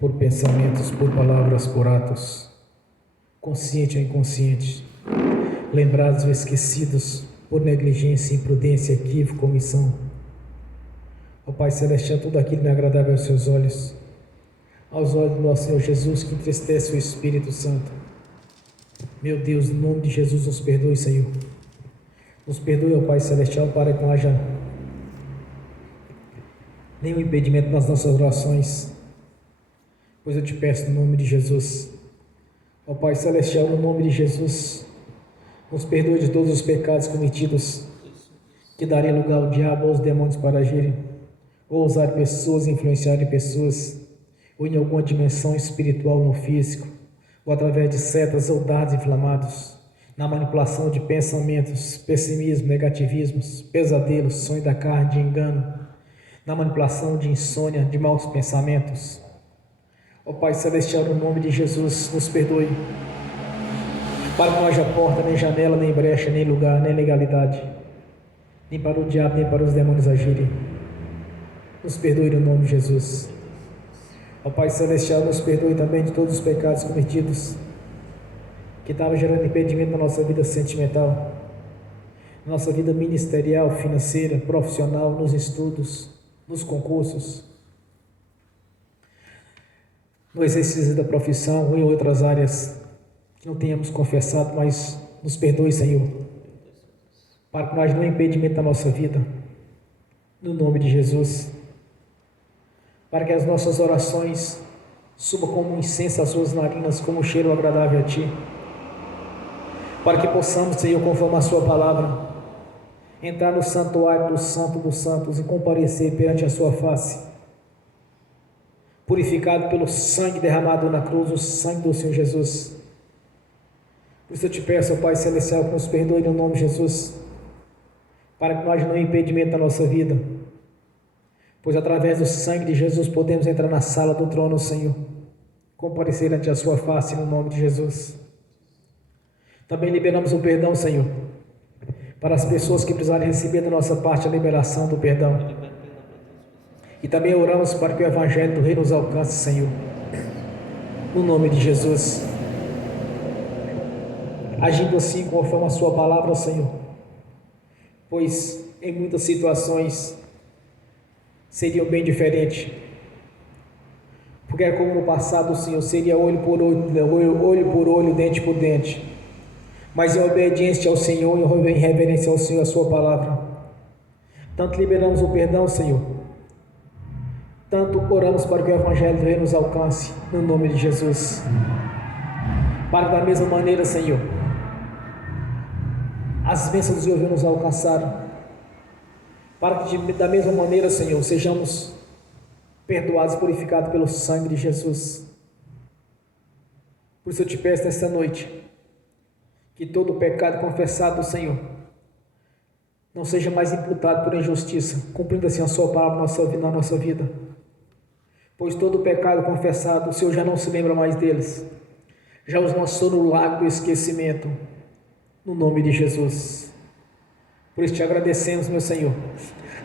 por pensamentos, por palavras, por atos, consciente ou inconsciente, lembrados ou esquecidos, por negligência, imprudência, equívoco, omissão. Ó Pai Celestial, tudo aquilo não é agradável aos seus olhos, aos olhos do nosso Senhor Jesus, que entristece o Espírito Santo. Meu Deus, no nome de Jesus, nos perdoe, Senhor. Nos perdoe, ó Pai Celestial, para que não haja nenhum impedimento nas nossas orações, pois eu te peço no nome de Jesus. Ó Pai Celestial, no nome de Jesus, nos perdoe de todos os pecados cometidos, que darem lugar ao diabo ou aos demônios para agirem, ou usar pessoas, influenciarem pessoas, ou em alguma dimensão espiritual no físico, ou através de setas ou dardos inflamados, na manipulação de pensamentos, pessimismo, negativismos, pesadelos, sonho da carne, de engano, na manipulação de insônia, de maus pensamentos. Ó Pai Celestial, no nome de Jesus, nos perdoe, para que não haja porta, nem janela, nem brecha, nem lugar, nem legalidade, nem para o diabo, nem para os demônios agirem. Nos perdoe no nome de Jesus. Ó Pai Celestial, nos perdoe também de todos os pecados cometidos, que estavam gerando impedimento na nossa vida sentimental, na nossa vida ministerial, financeira, profissional, nos estudos, nos concursos, no exercício da profissão ou em outras áreas que não tenhamos confessado, mas nos perdoe, Senhor, para que não haja nenhum impedimento na nossa vida, no nome de Jesus, para que as nossas orações subam como um incenso às suas narinas, como um cheiro agradável a Ti, para que possamos, Senhor, conforme a Sua palavra, entrar no santuário do Santo dos Santos e comparecer perante a Sua face, purificado pelo sangue derramado na cruz, o sangue do Senhor Jesus. Por isso eu te peço, ó Pai Celestial, que nos perdoe no nome de Jesus, para que não haja nenhum impedimento na nossa vida, pois através do sangue de Jesus podemos entrar na sala do trono, Senhor, comparecer ante a Sua face no nome de Jesus. Também liberamos o perdão, Senhor, para as pessoas que precisarem receber da nossa parte a liberação do perdão. E também oramos para que o Evangelho do Reino nos alcance, Senhor, no nome de Jesus, agindo assim conforme a Sua palavra, Senhor, pois em muitas situações seriam bem diferentes, porque é como no passado, Senhor, seria olho por olho, olho por olho, dente por dente, mas em obediência ao Senhor e em reverência ao Senhor, a Sua palavra. Tanto liberamos o perdão, Senhor, tanto oramos para que o Evangelho do Reino nos alcance, no nome de Jesus. Para que da mesma maneira, Senhor, as bênçãos do Senhor venham nos alcançar, para que da mesma maneira, Senhor, sejamos perdoados e purificados pelo sangue de Jesus. Por isso eu te peço nesta noite, que todo pecado confessado, Senhor, não seja mais imputado por injustiça, cumprindo assim a Sua palavra na nossa vida, pois todo pecado confessado, o Senhor já não se lembra mais deles, já os lançou no lago do esquecimento, no nome de Jesus. Por isso te agradecemos, meu Senhor,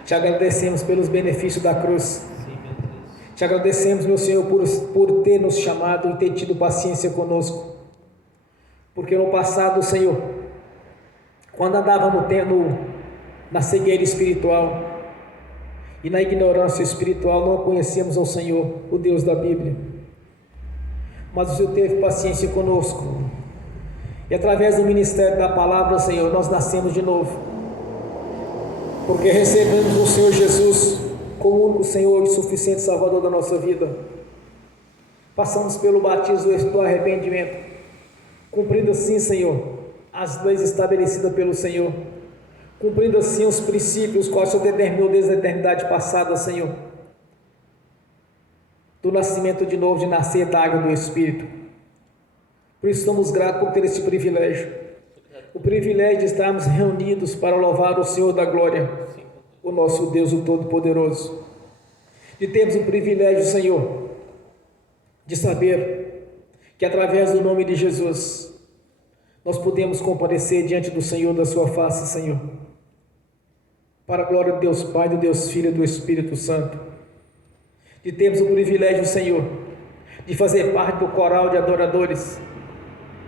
te agradecemos pelos benefícios da cruz, te agradecemos, meu Senhor, por ter nos chamado e ter tido paciência conosco, porque no passado, Senhor, quando andávamos na cegueira espiritual e na ignorância espiritual, não conhecíamos ao Senhor, o Deus da Bíblia, mas o Senhor teve paciência conosco, e através do ministério da palavra, Senhor, nós nascemos de novo, porque recebemos o Senhor Jesus como o único Senhor e suficiente Salvador da nossa vida. Passamos pelo batismo do arrependimento, cumprindo assim, Senhor, as leis estabelecidas pelo Senhor, cumprindo assim os princípios quais o Senhor determinou desde a eternidade passada, Senhor, do nascimento de novo, de nascer da água do Espírito. Por isso estamos gratos por ter esse privilégio, o privilégio de estarmos reunidos para louvar o Senhor da glória, o nosso Deus, o Todo-Poderoso, de termos o privilégio, Senhor, de saber que através do nome de Jesus nós podemos comparecer diante do Senhor, da Sua face, Senhor, para a glória de Deus Pai, do Deus Filho e do Espírito Santo, de termos o privilégio, Senhor, de fazer parte do coral de adoradores,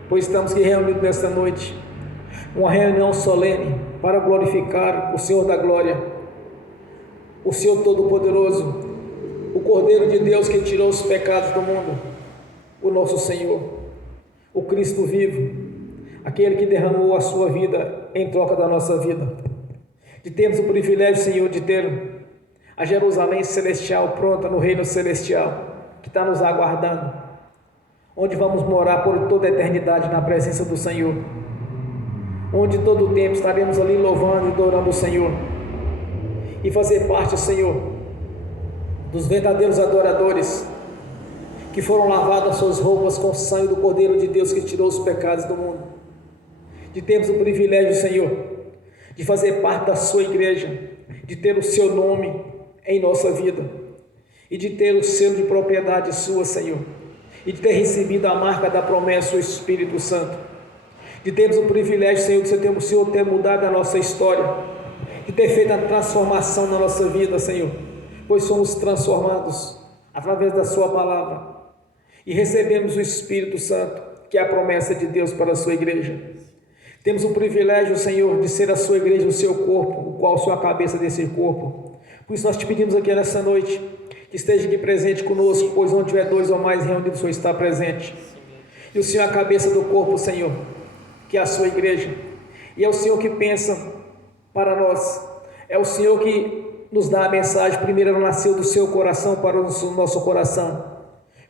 pois estamos aqui reunidos nesta noite, uma reunião solene para glorificar o Senhor da glória, o Senhor Todo-Poderoso, o Cordeiro de Deus que tirou os pecados do mundo, o nosso Senhor, o Cristo vivo, aquele que derramou a sua vida em troca da nossa vida. E temos o privilégio, Senhor, de ter a Jerusalém celestial pronta no reino celestial, que está nos aguardando, onde vamos morar por toda a eternidade na presença do Senhor, onde todo o tempo estaremos ali louvando e adorando o Senhor, e fazer parte, Senhor, dos verdadeiros adoradores, que foram lavadas as suas roupas com o sangue do Cordeiro de Deus que tirou os pecados do mundo. E temos o privilégio, Senhor, de fazer parte da sua igreja, de ter o seu nome em nossa vida, e de ter o selo de propriedade sua, Senhor, e de ter recebido a marca da promessa do Espírito Santo, de termos o privilégio, Senhor, de o Senhor ter mudado a nossa história, de ter feito a transformação na nossa vida, Senhor, pois somos transformados através da sua palavra, e recebemos o Espírito Santo, que é a promessa de Deus para a sua igreja. Temos o privilégio, Senhor, de ser a sua igreja, o seu corpo, o qual o Senhor é a cabeça desse corpo. Por isso nós te pedimos aqui nessa noite, que esteja aqui presente conosco, pois onde tiver 2 ou mais reunidos, o Senhor está presente. E o Senhor é a cabeça do corpo, Senhor, que é a sua igreja. E é o Senhor que pensa para nós. É o Senhor que nos dá a mensagem. Primeiro ela nasceu do seu coração para o nosso coração,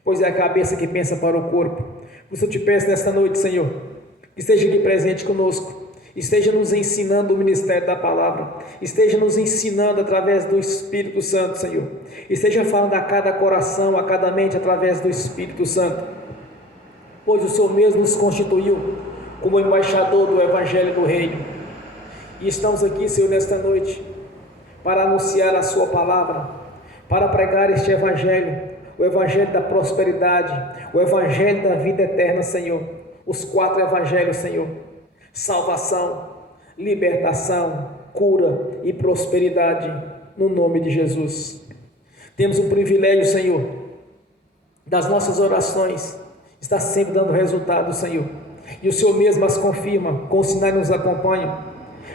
pois é a cabeça que pensa para o corpo. Por isso eu te peço nesta noite, Senhor, que esteja aqui presente conosco, esteja nos ensinando o ministério da palavra, esteja nos ensinando através do Espírito Santo, Senhor, esteja falando a cada coração, a cada mente através do Espírito Santo, pois o Senhor mesmo nos constituiu como embaixador do Evangelho do Reino, e estamos aqui, Senhor, nesta noite, para anunciar a sua palavra, para pregar este Evangelho, o Evangelho da prosperidade, o Evangelho da vida eterna, Senhor, os 4 evangelhos, Senhor: salvação, libertação, cura e prosperidade, no nome de Jesus. Temos o privilégio, Senhor, das nossas orações está sempre dando resultado, Senhor, e o Senhor mesmo as confirma, com os sinais nos acompanham.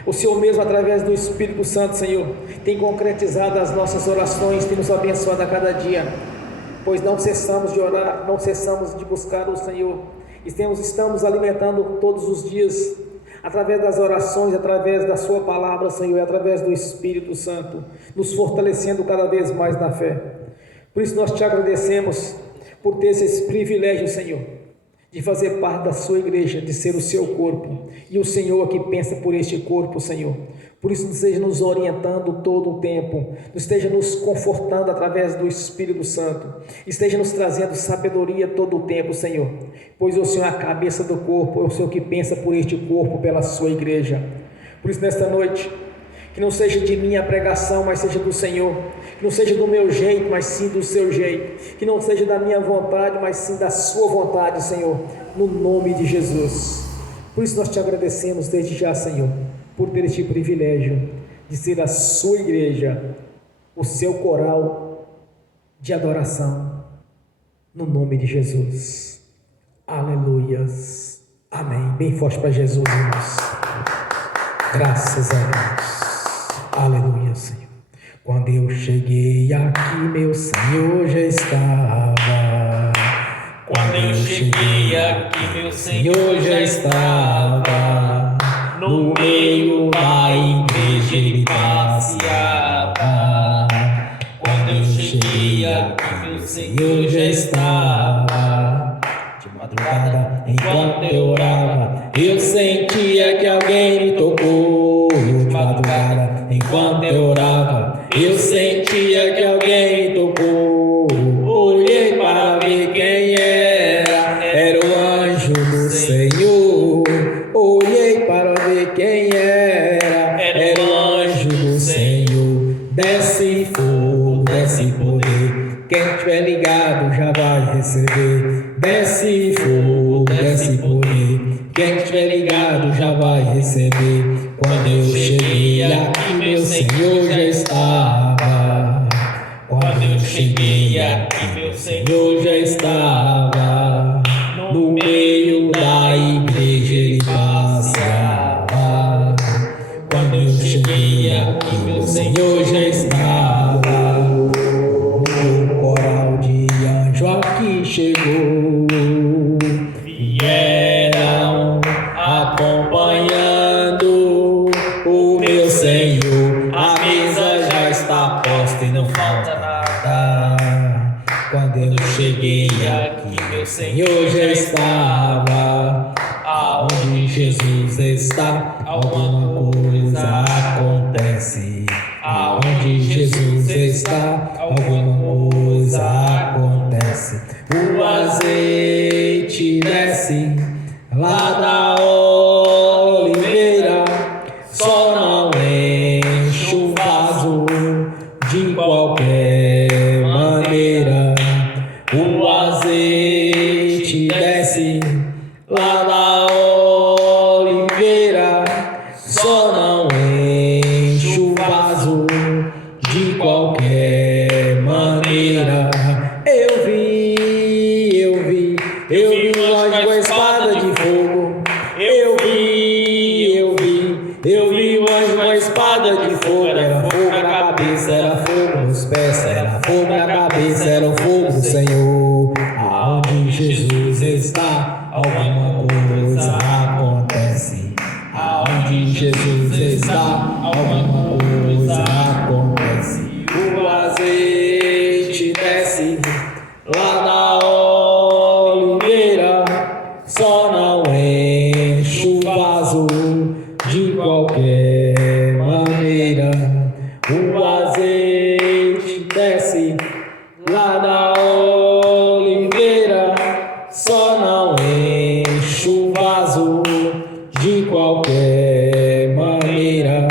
O Senhor mesmo, através do Espírito Santo, Senhor, tem concretizado as nossas orações, tem nos abençoado a cada dia, pois não cessamos de orar, não cessamos de buscar o Senhor. Estamos alimentando todos os dias, através das orações, através da sua palavra, Senhor, e através do Espírito Santo, nos fortalecendo cada vez mais na fé. Por isso nós te agradecemos por ter esse privilégio, Senhor, de fazer parte da sua igreja, de ser o seu corpo, e o Senhor que pensa por este corpo, Senhor. Por isso esteja nos orientando todo o tempo, esteja nos confortando através do Espírito Santo, esteja nos trazendo sabedoria todo o tempo, Senhor, pois o Senhor é a cabeça do corpo, é o Senhor que pensa por este corpo, pela sua igreja. Por isso nesta noite, que não seja de mim a pregação, mas seja do Senhor, que não seja do meu jeito, mas sim do seu jeito, que não seja da minha vontade, mas sim da sua vontade, Senhor, no nome de Jesus. Por isso nós te agradecemos desde já, Senhor, por ter este privilégio de ser a sua igreja, o seu coral de adoração, no nome de Jesus. Aleluias. Amém. Bem forte para Jesus, irmãos. Graças a Deus. Aleluia, Senhor. Quando eu cheguei aqui, meu Senhor já estava. Quando eu cheguei aqui, meu Senhor já estava. No meio da igreja ele passeava. Quando eu cheguei aqui, meu Senhor já estava. De madrugada, enquanto eu orava, eu sentia que alguém me tocou. De madrugada, enquanto eu orava, eu sentia que alguém me tocou. Olhei para ver quem era o anjo do Senhor. Olhei para ver quem era o anjo do Senhor. Desce fogo, desce poder, quem estiver ligado já vai receber. Desce fogo, desce poder, quem estiver ligado já vai receber. Quando eu cheguei aqui, meu Senhor já estava. Quando eu cheguei aqui, meu Senhor já estava. Quando eu cheguei aqui, meu Senhor já estava. Aonde Jesus está, alguma coisa acontece. Aonde Jesus está, alguma coisa acontece. O azeite desce lá da oliveira, só não enche o vaso de qualquer maneira. O azeite desce lá da oliveira, só não enche o vaso de qualquer maneira. Eu vi um anjo com a espada de fogo. Eu vi um anjo com a espada de fogo. Era fogo na cabeça, era fogo nos pés, era fogo na cabeça, era o fogo do Senhor. Aonde Jesus está, alguma coisa acontece. Aonde Jesus está, alguma coisa acontece. O azeite desce lá da oliveira, só não enche o vaso de qualquer maneira. O azeite desce lá da oliveira, só não enche o vaso de qualquer maneira.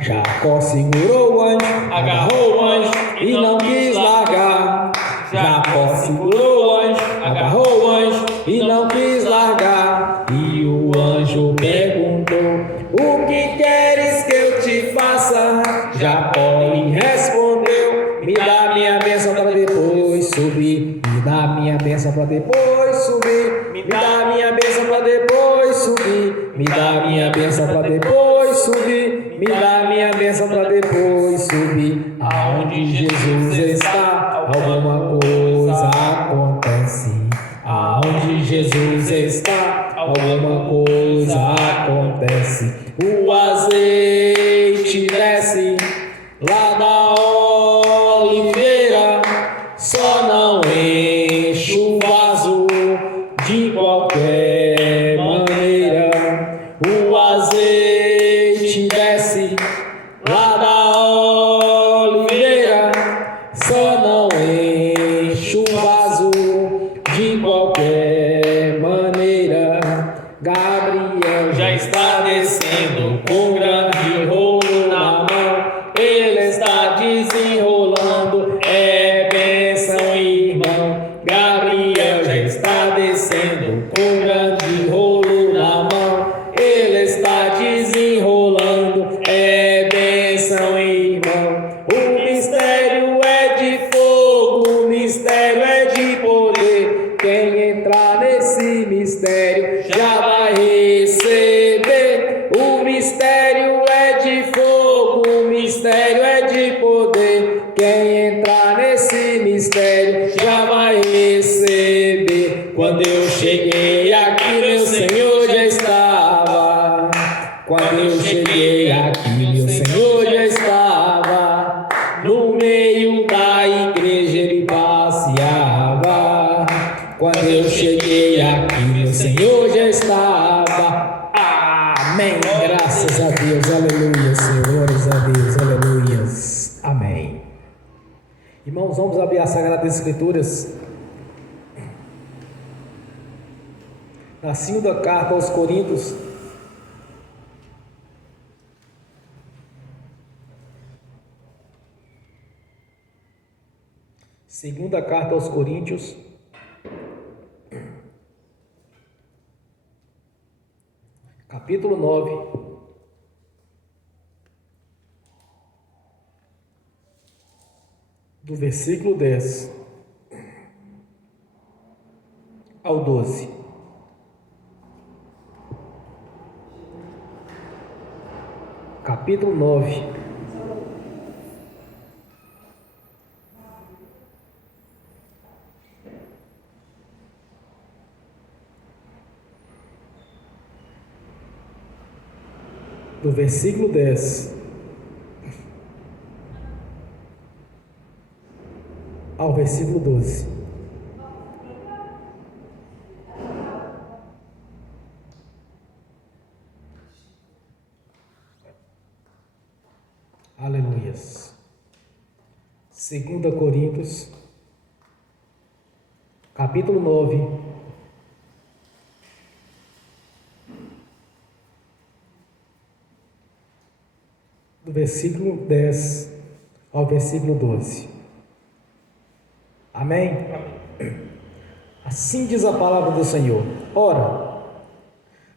Jacó segurou o anjo, agarrou o anjo e não quis largar. Jacó segurou o anjo, agarrou o anjo e não quis largar. E o anjo perguntou: o que queres que eu te faça? Jacó lhe respondeu: me dá minha bênção para depois subir. Me dá minha bênção para depois subir. Me dá minha bênção para depois subir. Me dá minha bênção para depois subir. Me dá minha bênção para depois subir. Aonde Jesus está, alguma coisa acontece. Aonde Jesus está, alguma coisa acontece. O azeite desce lá da oliveira, só não enche o vaso de qualquer maneira. O azeite desce lá da oliveira, só não enche o vaso de qualquer maneira. Gabriel já está descendo com grande rolo na mão. Ele está desenrolando, é bênção, irmão. Gabriel já está descendo com grande rolo na mão. Ele está desenrolando, é bênção, irmão. O mistério é de fogo, o mistério é de poder. Quem entrar nesse mistério já vai receber. O mistério é de fogo, o mistério é de poder. Quem entrar nesse mistério já vai receber. Quando eu cheguei aqui, meu Senhor já estava. Quando eu cheguei aqui, meu Senhor já estava. No meio da igreja ele passeava. Quando eu cheguei aqui, meu Senhor já estava. Amém. Graças a Deus, aleluia, senhores a Deus, aleluias. Amém. Irmãos, vamos abrir as Sagradas Escrituras. Na segunda carta aos Coríntios, segunda carta aos Coríntios, capítulo 9, do versículo 10 ao 12. Capítulo 9, do versículo 10 ao versículo 12. 2 Coríntios, capítulo 9, do versículo 10 ao versículo 12. Amém? Assim diz a palavra do Senhor: ora,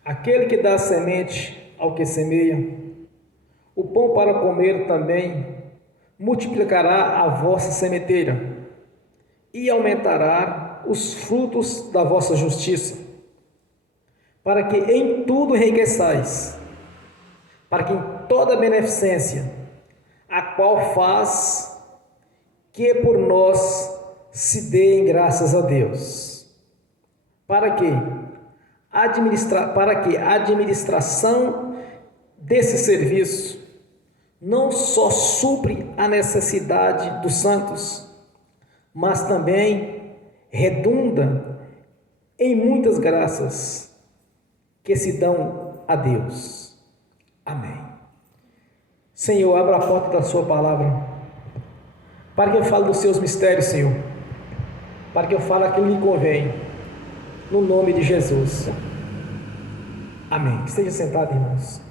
aquele que dá semente ao que semeia, o pão para comer também multiplicará a vossa sementeira e aumentará os frutos da vossa justiça, para que em tudo enriqueçais, para que em toda beneficência, a qual faz que por nós se deem graças a Deus, para que a administração desse serviço não só supre a necessidade dos santos, mas também redunda em muitas graças que se dão a Deus. Amém. Senhor, abra a porta da sua palavra, para que eu fale dos seus mistérios, Senhor, para que eu fale aquilo que lhe convém, no nome de Jesus. Amém. Esteja sentado, irmãos.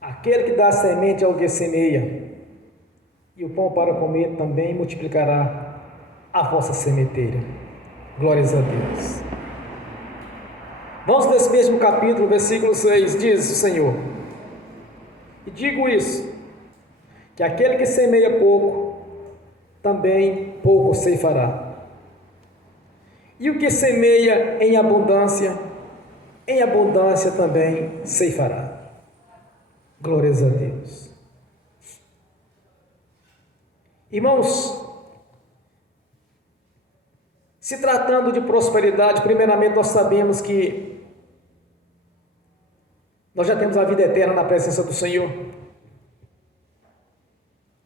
Aquele que dá semente ao que semeia, e o pão para comer também multiplicará a vossa sementeira. Glórias a Deus. Vamos nesse mesmo capítulo, versículo 6, diz o Senhor: e digo isso, que aquele que semeia pouco, também pouco ceifará. E o que semeia em abundância também ceifará. Glórias a Deus. Irmãos, se tratando de prosperidade, primeiramente nós sabemos que nós já temos a vida eterna na presença do Senhor,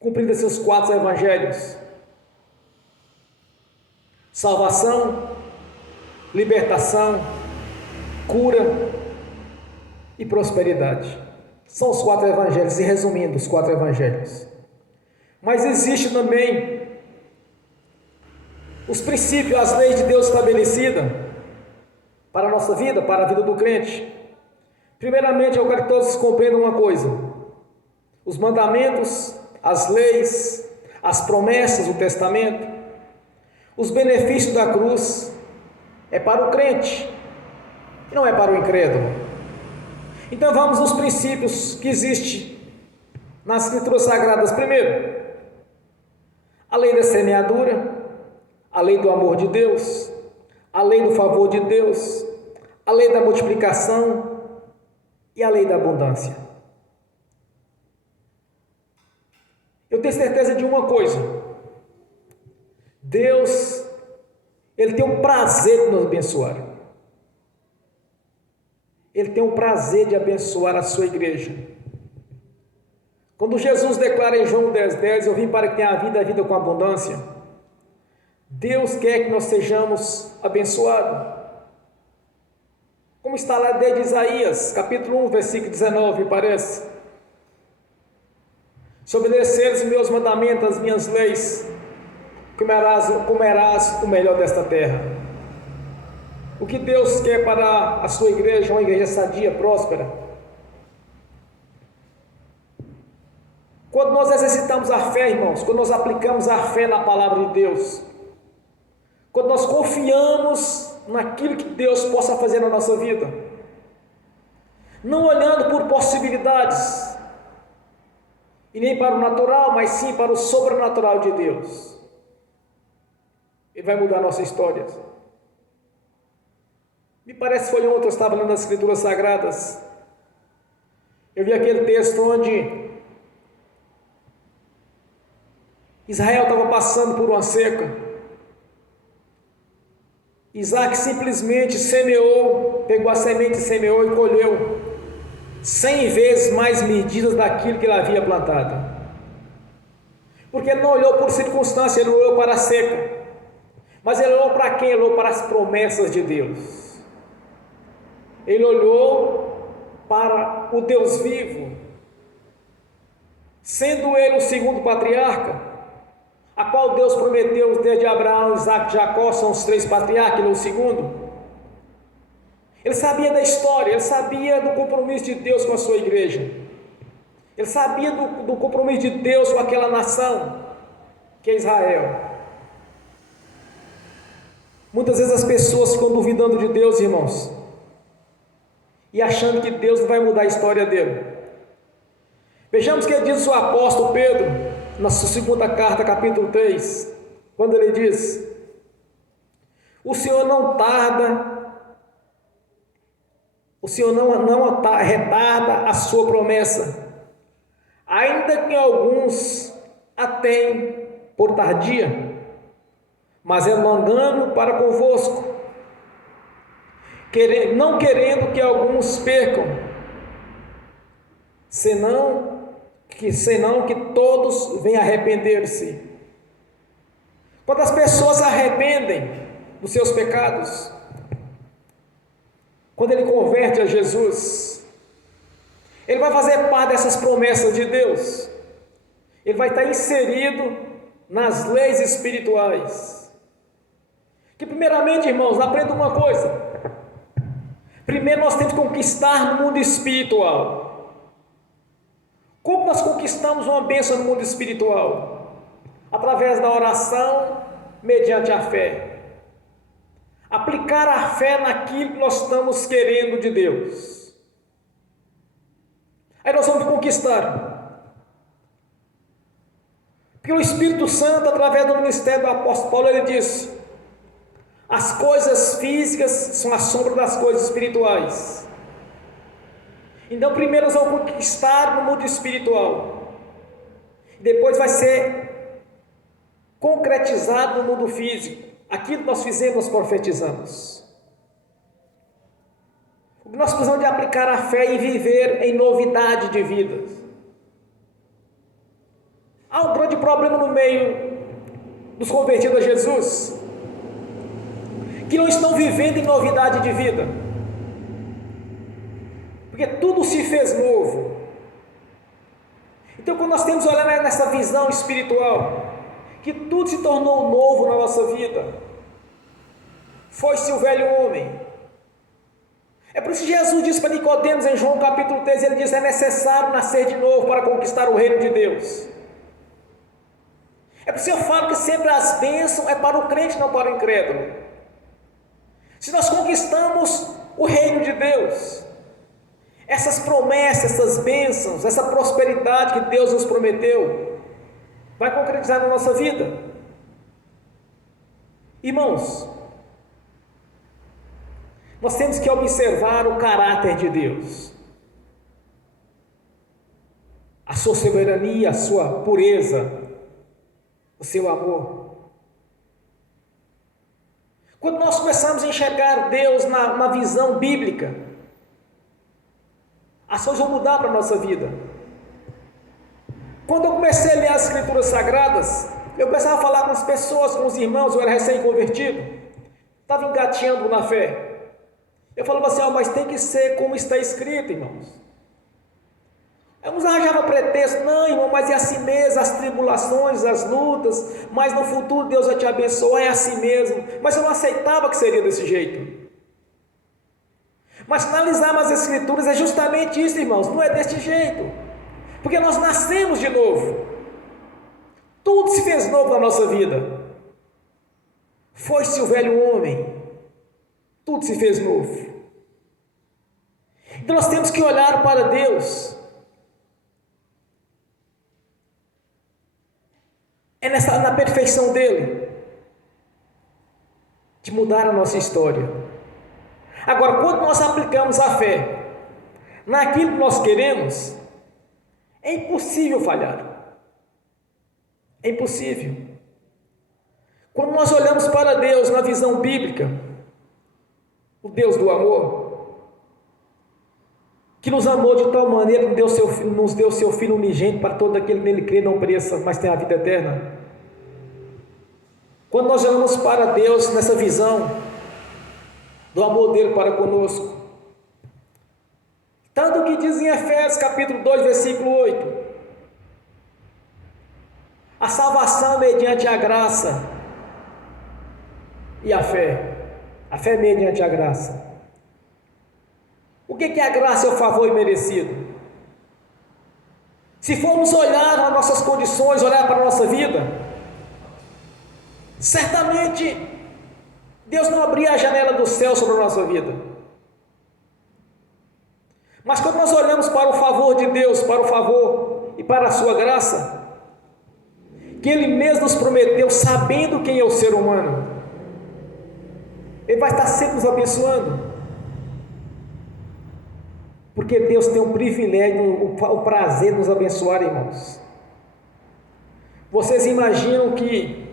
cumprindo esses 4 evangelhos: salvação, libertação, cura e prosperidade. São os 4 evangelhos, e resumindo, os 4 evangelhos. Mas existe também os princípios, as leis de Deus estabelecidas para a nossa vida, para a vida do crente. Primeiramente, eu quero que todos compreendam uma coisa: os mandamentos, as leis, as promessas, o testamento, os benefícios da cruz é para o crente, não é para o incrédulo. Então vamos aos princípios que existem nas Escrituras Sagradas. Primeiro, a lei da semeadura, a lei do amor de Deus, a lei do favor de Deus, a lei da multiplicação e a lei da abundância. Eu tenho certeza de uma coisa: Deus, Ele tem o prazer de nos abençoar. Ele tem o prazer de abençoar a sua igreja. Quando Jesus declara em João 10,10, eu vim para que tenha a vida com abundância, Deus quer que nós sejamos abençoados. Como está lá desde Isaías, capítulo 1, versículo 19, parece: se obedeceres os meus mandamentos, as minhas leis, comerás o melhor desta terra. O que Deus quer para a sua igreja, uma igreja sadia, próspera. Quando nós exercitamos a fé, irmãos, quando nós aplicamos a fé na palavra de Deus, quando nós confiamos naquilo que Deus possa fazer na nossa vida, não olhando por possibilidades, e nem para o natural, mas sim para o sobrenatural de Deus, Ele vai mudar a nossa história. Me parece que foi ontem, eu estava lendo as Escrituras Sagradas, eu vi aquele texto onde Israel estava passando por uma seca. Isaac simplesmente semeou, pegou a semente, semeou e colheu 100 vezes mais medidas daquilo que ele havia plantado. Porque ele não olhou por circunstância, ele não olhou para a seca, mas ele olhou para quem? Ele olhou para as promessas de Deus. Ele olhou para o Deus vivo, sendo ele o segundo patriarca, a qual Deus prometeu desde Abraão, Isaac e Jacó, são os 3 patriarcas, ele é o segundo. Ele sabia da história, ele sabia do compromisso de Deus com a sua igreja, ele sabia do compromisso de Deus com aquela nação, que é Israel. Muitas vezes as pessoas ficam duvidando de Deus, irmãos, e achando que Deus não vai mudar a história dele. Vejamos o que diz o apóstolo Pedro, na sua segunda carta, capítulo 3, quando ele diz: o Senhor não tarda, o Senhor não retarda a sua promessa, ainda que alguns a tenham por tardia, mas é longano para convosco, não querendo que alguns percam, senão que todos venham arrepender-se. Quando as pessoas se arrependem dos seus pecados, quando ele converte a Jesus, ele vai fazer parte dessas promessas de Deus, ele vai estar inserido nas leis espirituais. Que primeiramente, irmãos, aprenda uma coisa: primeiro nós temos que conquistar no mundo espiritual. Como nós conquistamos uma bênção no mundo espiritual? Através da oração, mediante a fé. Aplicar a fé naquilo que nós estamos querendo de Deus. Aí nós vamos conquistar. Porque o Espírito Santo, através do ministério do apóstolo Paulo, ele disse: as coisas físicas são a sombra das coisas espirituais. Então primeiro nós vamos conquistar no mundo espiritual, depois vai ser concretizado no mundo físico. Aquilo que nós fizemos, nós profetizamos. O que nós precisamos de aplicar a fé e viver em novidade de vida. Há um grande problema no meio dos convertidos a Jesus, que não estão vivendo em novidade de vida, porque tudo se fez novo. Então, quando nós temos que olhar nessa visão espiritual, que tudo se tornou novo na nossa vida, foi-se o velho homem. É por isso que Jesus disse para Nicodemos em João capítulo 3, ele diz: é necessário nascer de novo para conquistar o reino de Deus. É por isso que eu falo que sempre as bênçãos é para o crente, não para o incrédulo. Se nós conquistamos o reino de Deus, essas promessas, essas bênçãos, essa prosperidade que Deus nos prometeu, vai concretizar na nossa vida. Irmãos, nós temos que observar o caráter de Deus, a sua soberania, a sua pureza, o seu amor. Quando nós começamos a enxergar Deus na visão bíblica, as coisas vão mudar para a nossa vida. Quando eu comecei a ler as Escrituras Sagradas, eu começava a falar com as pessoas, com os irmãos, eu era recém-convertido, estava engateando na fé. Eu falava assim: mas tem que ser como está escrito, irmãos. Uns arranjavam pretexto: não, irmão, mas é assim mesmo, as tribulações, as lutas, mas no futuro Deus vai te abençoar, é assim mesmo. Mas eu não aceitava que seria desse jeito. Mas analisar as Escrituras é justamente isso, irmãos, não é desse jeito, porque nós nascemos de novo, tudo se fez novo na nossa vida, foi-se o velho homem, tudo se fez novo. Então nós temos que olhar para Deus, na perfeição dele, de mudar a nossa história. Agora, quando nós aplicamos a fé naquilo que nós queremos, é impossível falhar. É impossível. Quando nós olhamos para Deus na visão bíblica, o Deus do amor, que nos amou de tal maneira que nos deu seu Filho unigênito, para todo aquele que nele crê não pereça, mas tenha a vida eterna. Quando nós olhamos para Deus nessa visão do amor dele para conosco, Tanto que diz em Efésios capítulo 2, versículo 8, a salvação mediante a graça e a fé mediante a graça. O que é a graça e o favor imerecido? Se formos olhar as nossas condições, olhar para a nossa vida, certamente Deus não abria a janela do céu sobre a nossa vida. Mas quando nós olhamos para o favor de Deus, para o favor e para a sua graça, que Ele mesmo nos prometeu, sabendo quem é o ser humano, Ele vai estar sempre nos abençoando. Porque Deus tem um privilégio, o prazer de nos abençoar, irmãos. Vocês imaginam que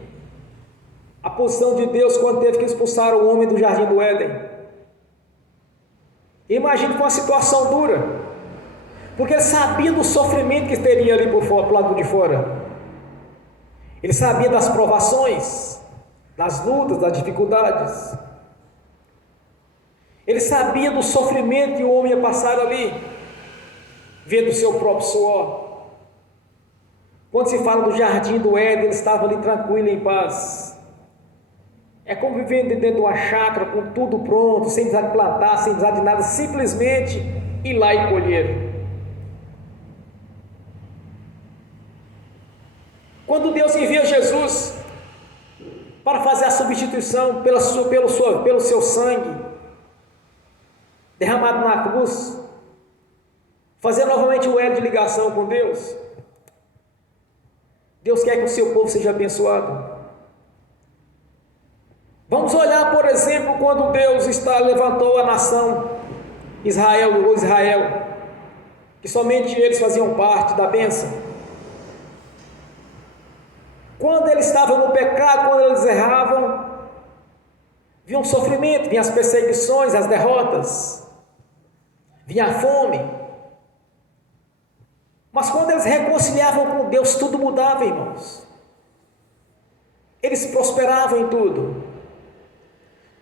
a posição de Deus quando teve que expulsar o homem do jardim do Éden? Imagine com uma situação dura, porque ele sabia do sofrimento que teria ali pro lado de fora. Ele sabia das provações, das lutas, das dificuldades. Ele sabia do sofrimento que o homem ia passar ali, vendo o seu próprio suor. Quando se fala do jardim do Éden, ele estava ali tranquilo, em paz. É como vivendo dentro de uma chácara, com tudo pronto, sem precisar de plantar, sem precisar de nada, simplesmente ir lá e colher. Quando Deus envia Jesus para fazer a substituição pelo seu sangue derramado na cruz, fazer novamente o elo de ligação com Deus, Deus quer que o seu povo seja abençoado. Vamos olhar, por exemplo, quando Deus levantou a nação Israel, que somente eles faziam parte da bênção. Quando eles estavam no pecado, quando eles erravam, vinha um sofrimento, vinha as perseguições, as derrotas, vinha a fome. Mas quando eles reconciliavam com Deus, tudo mudava, irmãos. Eles prosperavam em tudo.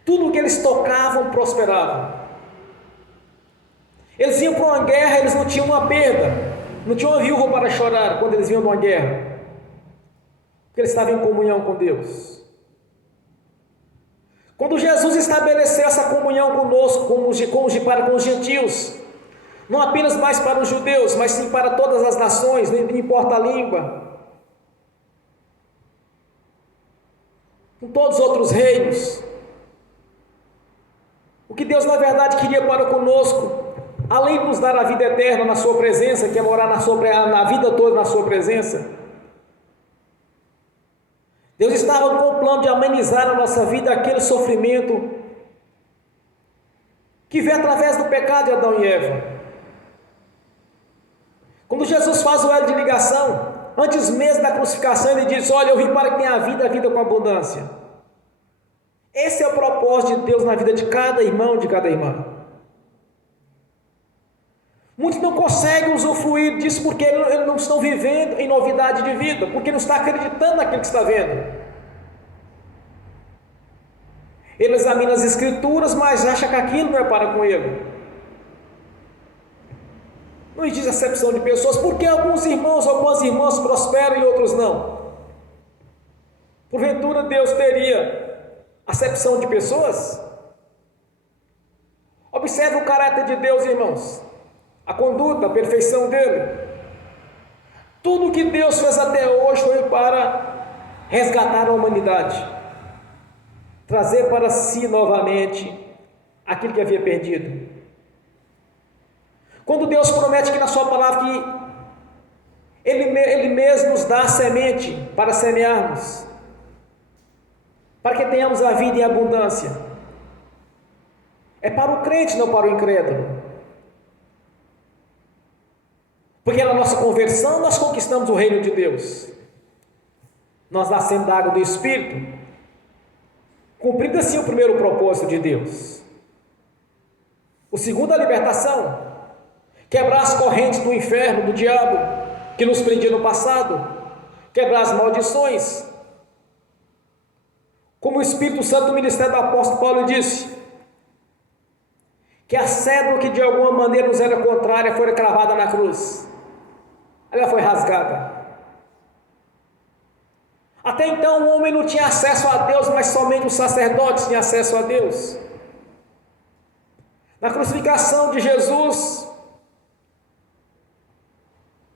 Tudo que eles tocavam prosperava. Eles iam para uma guerra, eles não tinham uma perda, não tinham uma viúva para chorar quando eles vinham de uma guerra, porque eles estavam em comunhão com Deus. Quando Jesus estabeleceu essa comunhão conosco, com os gentios, não apenas mais para os judeus, mas sim para todas as nações, não importa a língua, com todos os outros reinos. O que Deus na verdade queria para conosco, além de nos dar a vida eterna na sua presença, que é morar na vida toda na sua presença, Deus estava com o plano de amenizar na nossa vida aquele sofrimento que veio através do pecado de Adão e Eva. Quando Jesus faz o elo de ligação, antes mesmo da crucificação, ele diz: olha, eu vim para que tenha a vida com abundância. Esse é o propósito de Deus na vida de cada irmão, de cada irmã. Muitos não conseguem usufruir disso porque eles não estão vivendo em novidade de vida, porque não está acreditando naquilo que está vendo. Ele examina as escrituras, mas acha que aquilo não é para com ele. Não existe acepção de pessoas, porque alguns irmãos, algumas irmãs prosperam e outros não. Porventura Deus teria acepção de pessoas? Observe o caráter de Deus, irmãos, a conduta, a perfeição dele. Tudo que Deus fez até hoje foi para resgatar a humanidade, trazer para si novamente aquilo que havia perdido. Quando Deus promete que na sua palavra que Ele mesmo nos dá a semente para semearmos, para que tenhamos a vida em abundância, é para o crente, não para o incrédulo. Porque na nossa conversão nós conquistamos o reino de Deus. Nós nascemos da água do Espírito, cumprindo assim o primeiro propósito de Deus. O segundo, a libertação, quebrar as correntes do inferno, do diabo, que nos prendia no passado, quebrar as maldições. Como o Espírito Santo, no ministério do apóstolo Paulo disse, que a cédula que de alguma maneira nos era contrária foi cravada na cruz. Ela foi rasgada. Até então o homem não tinha acesso a Deus, mas somente os sacerdotes tinham acesso a Deus. Na crucificação de Jesus,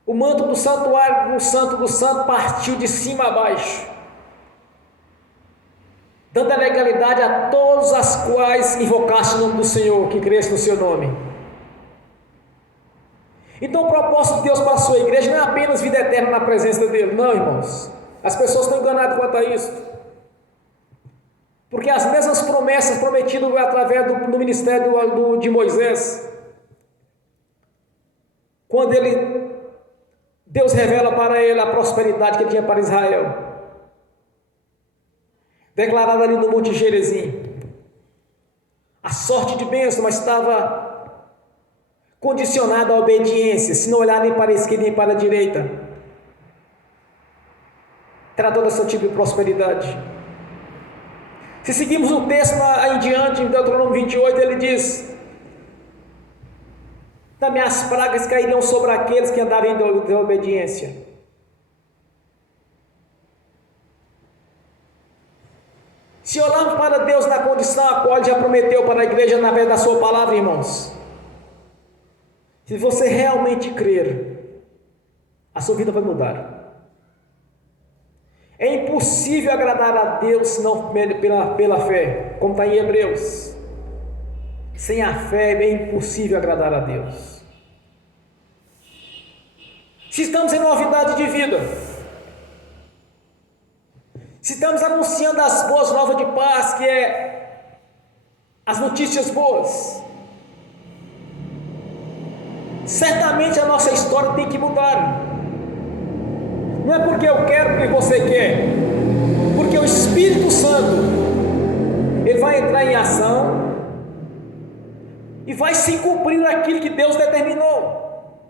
o manto do santuário, do Santo do Santo, partiu de cima a baixo, dando a legalidade a todos as quais invocassem o nome do Senhor, que cresce no seu nome. Então o propósito de Deus para a sua igreja não é apenas vida eterna na presença dele, não, irmãos. As pessoas estão enganadas quanto a isso, porque as mesmas promessas prometidas através do ministério de Moisés, quando Deus revela para ele a prosperidade que ele tinha para Israel, declarada ali no Monte Gerizim, a sorte de bênção, mas estava condicionada à obediência, se não olhar nem para a esquerda nem para a direita, terá todo esse tipo de prosperidade. Se seguimos o texto em diante, em Deuteronômio 28, ele diz: também as pragas cairiam sobre aqueles que andarem em desobediência. Se olharmos para Deus na condição a qual Ele já prometeu para a igreja através da sua palavra, irmãos, se você realmente crer, a sua vida vai mudar. É impossível agradar a Deus senão pela fé, como está em Hebreus. Sem a fé é impossível agradar a Deus. Se estamos em novidade de vida, se estamos anunciando as boas novas de paz, que é as notícias boas, certamente a nossa história tem que mudar. Não é porque eu quero, porque você quer, porque o Espírito Santo, ele vai entrar em ação e vai se cumprir aquilo que Deus determinou,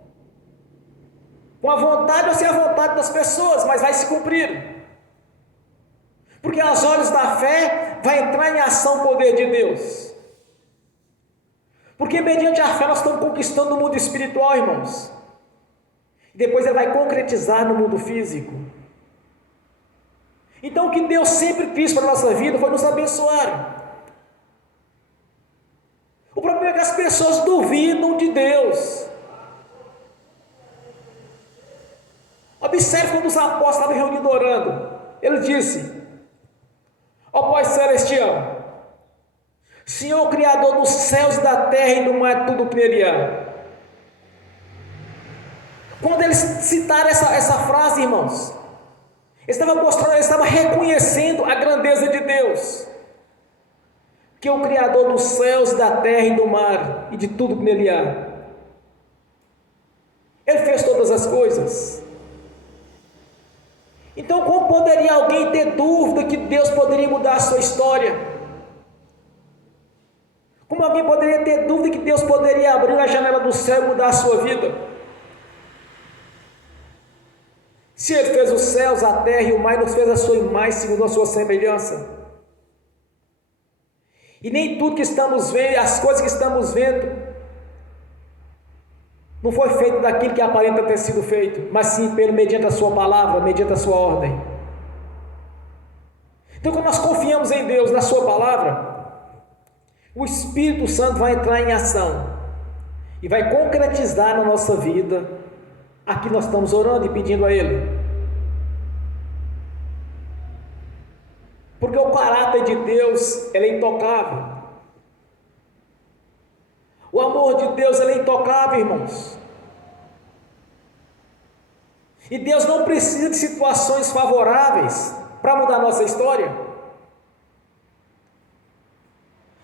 com a vontade ou sem a vontade das pessoas, mas vai se cumprir, porque aos olhos da fé vai entrar em ação o poder de Deus, porque mediante a fé nós estamos conquistando o mundo espiritual, irmãos, e depois ele vai concretizar no mundo físico. Então o que Deus sempre quis para a nossa vida foi nos abençoar. O problema é que as pessoas duvidam de Deus. Observe quando os apóstolos estavam reunidos orando. Ele disse: ó Pai Celestial, Senhor Criador dos céus e da terra e do mar, tudo que nele há. Quando eles citaram essa frase, irmãos, eles estavam reconhecendo a grandeza de Deus, que é o Criador dos céus, da terra e do mar e de tudo que nele há. Ele fez todas as coisas. Então, como poderia alguém ter dúvida que Deus poderia mudar a sua história? Como alguém poderia ter dúvida que Deus poderia abrir a janela do céu e mudar a sua vida? Se Ele fez os céus, a terra e o mar, nos fez a sua imagem segundo a sua semelhança. E nem tudo que estamos vendo, as coisas que estamos vendo, não foi feito daquilo que aparenta ter sido feito, mas sim mediante a sua palavra, mediante a sua ordem. Então, quando nós confiamos em Deus, na sua palavra, o Espírito Santo vai entrar em ação e vai concretizar na nossa vida aqui nós estamos orando e pedindo a Ele. Porque o caráter de Deus, ele é intocável. O amor de Deus, ele é intocável, irmãos. E Deus não precisa de situações favoráveis para mudar a nossa história.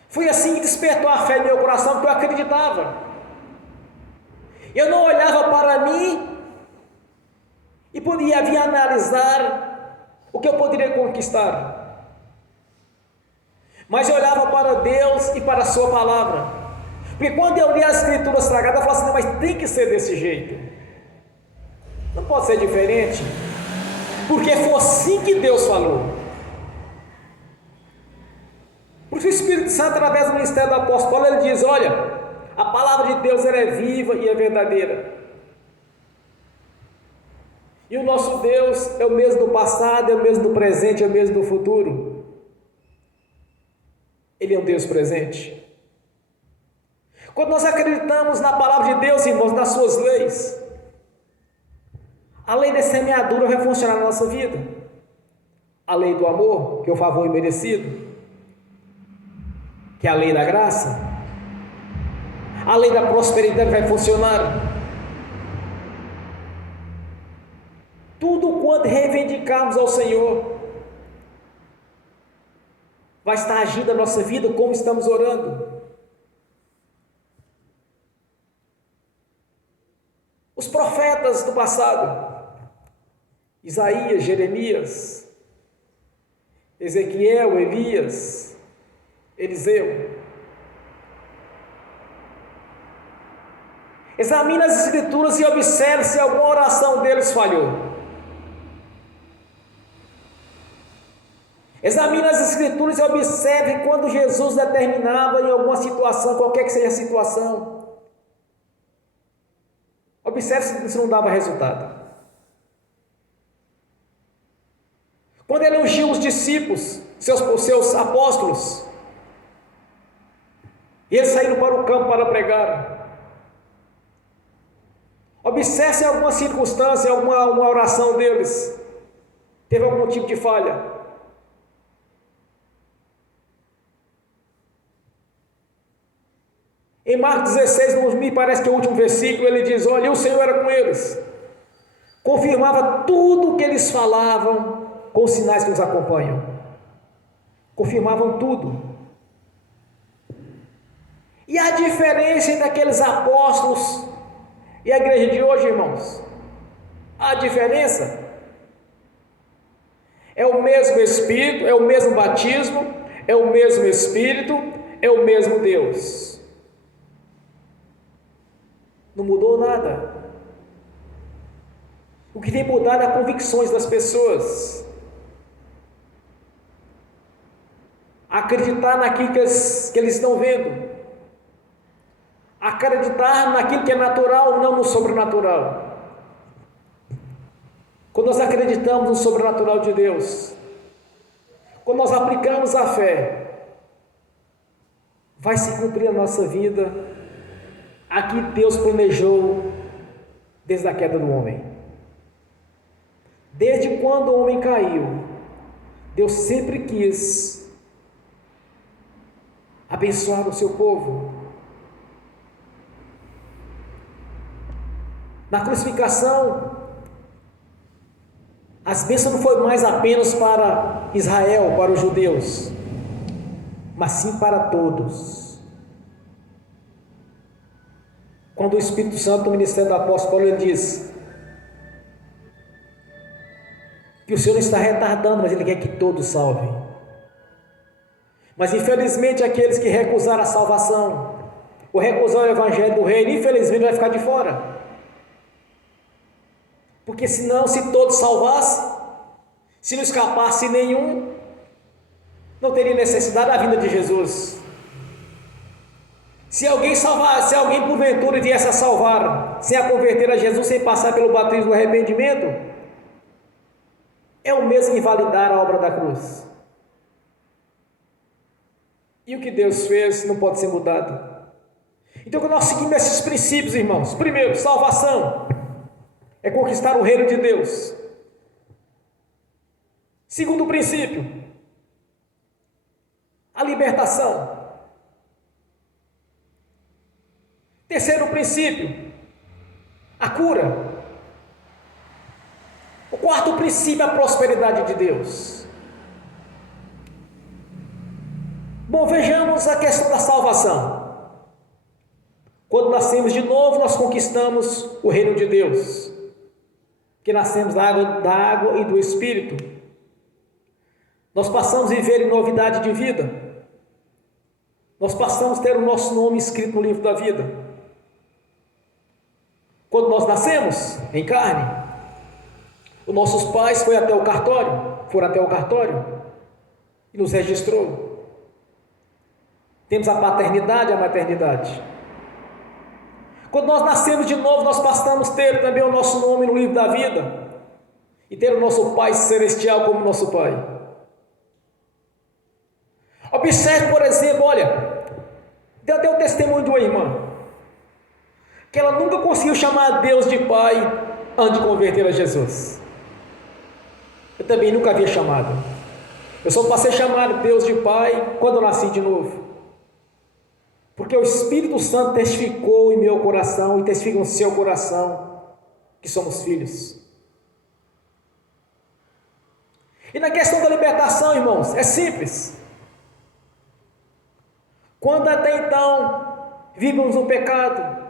Foi assim que despertou a fé no meu coração, porque eu acreditava. Eu não olhava para mim e podia vir analisar o que eu poderia conquistar, mas eu olhava para Deus e para a sua palavra, porque quando eu li as Escrituras Sagradas, eu falava assim: não, mas tem que ser desse jeito, não pode ser diferente, porque foi assim que Deus falou. Por isso o Espírito Santo, através do ministério do apóstolo Paulo, ele diz: olha, A palavra de Deus ela é viva e é verdadeira. E o nosso Deus é o mesmo do passado, é o mesmo do presente, é o mesmo do futuro. Ele é um Deus presente. Quando nós acreditamos na palavra de Deus, irmãos, nas suas leis, a lei da semeadura vai funcionar na nossa vida. A lei do amor, que é o favor imerecido, que é a lei da graça. A lei da prosperidade vai funcionar. Tudo quanto reivindicarmos ao Senhor vai estar agindo na nossa vida como estamos orando. Os profetas do passado, Isaías, Jeremias, Ezequiel, Elias, Eliseu, examine as escrituras e observe se alguma oração deles falhou. Examine as escrituras e observe quando Jesus determinava em alguma situação, qualquer que seja a situação. Observe se isso não dava resultado. Quando ele ungiu os discípulos, seus apóstolos, e eles saíram para o campo para pregar. Observe se em alguma circunstância, alguma oração deles teve algum tipo de falha. Em Marcos 16, me parece que é o último versículo, ele diz: olha, o Senhor era com eles, confirmava tudo o que eles falavam com os sinais que os acompanham, confirmavam tudo. E a diferença entre aqueles apóstolos e a igreja de hoje, irmãos, a diferença é o mesmo Espírito, é o mesmo batismo, é o mesmo Espírito, é o mesmo Deus. Não mudou nada. O que tem mudado é as convicções das pessoas. Acreditar naquilo que eles estão vendo. Acreditar naquilo que é natural, não no sobrenatural. Quando nós acreditamos no sobrenatural de Deus, quando nós aplicamos a fé, vai se cumprir a nossa vida aqui Deus planejou desde a queda do homem. Desde quando o homem caiu, Deus sempre quis abençoar o seu povo. Na crucificação, as bênçãos não foi mais apenas para Israel, para os judeus, mas sim para todos. Quando o Espírito Santo, no ministério do apóstolo Paulo, ele diz que o Senhor não está retardando, mas Ele quer que todos salvem. Mas infelizmente aqueles que recusaram a salvação, ou recusaram o Evangelho do Reino, infelizmente vai ficar de fora. Porque senão, se todos salvassem, se não escapasse nenhum, não teria necessidade da vinda de Jesus. Se alguém porventura viesse a salvar, sem a converter a Jesus, sem passar pelo batismo do arrependimento, é o mesmo invalidar a obra da cruz. E o que Deus fez não pode ser mudado. Então, quando nós seguimos esses princípios, irmãos, primeiro, salvação é conquistar o reino de Deus. Segundo princípio, a libertação. Terceiro princípio, a cura. O quarto princípio, a prosperidade de Deus. Bom, vejamos a questão da salvação. Quando nascemos de novo, nós conquistamos o reino de Deus, que nascemos da água e do Espírito. Nós passamos a viver em novidade de vida. Nós passamos a ter o nosso nome escrito no livro da vida. Quando nós nascemos em carne, os nossos pais foram até o cartório e nos registrou. Temos a paternidade e a maternidade. Quando nós nascemos de novo, nós passamos a ter também o nosso nome no livro da vida e ter o nosso Pai Celestial como nosso Pai. Observe, por exemplo, olha, deu até o testemunho de uma irmã, que ela nunca conseguiu chamar Deus de Pai antes de converter a Jesus. Eu também nunca havia chamado. Eu só passei a chamar Deus de Pai quando eu nasci de novo. Porque o Espírito Santo testificou em meu coração e testifica no seu coração que somos filhos. E na questão da libertação, irmãos, é simples. Quando até então vivíamos no pecado,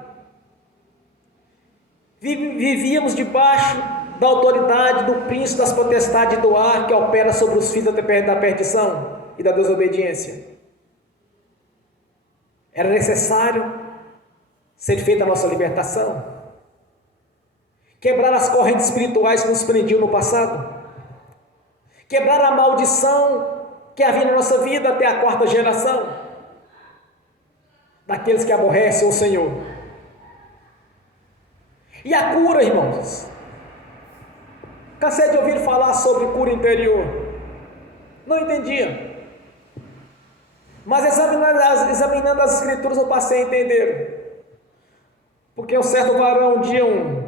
vivíamos debaixo da autoridade do príncipe das potestades do ar que opera sobre os filhos da perdição e da desobediência. Era necessário ser feita a nossa libertação, quebrar as correntes espirituais que nos prendiam no passado, quebrar a maldição que havia na nossa vida até a quarta geração, daqueles que aborrecem o Senhor. E a cura, irmãos, cansei de ouvir falar sobre cura interior, não entendia. Mas examinando as escrituras eu passei a entender. Porque um certo varão, um dia um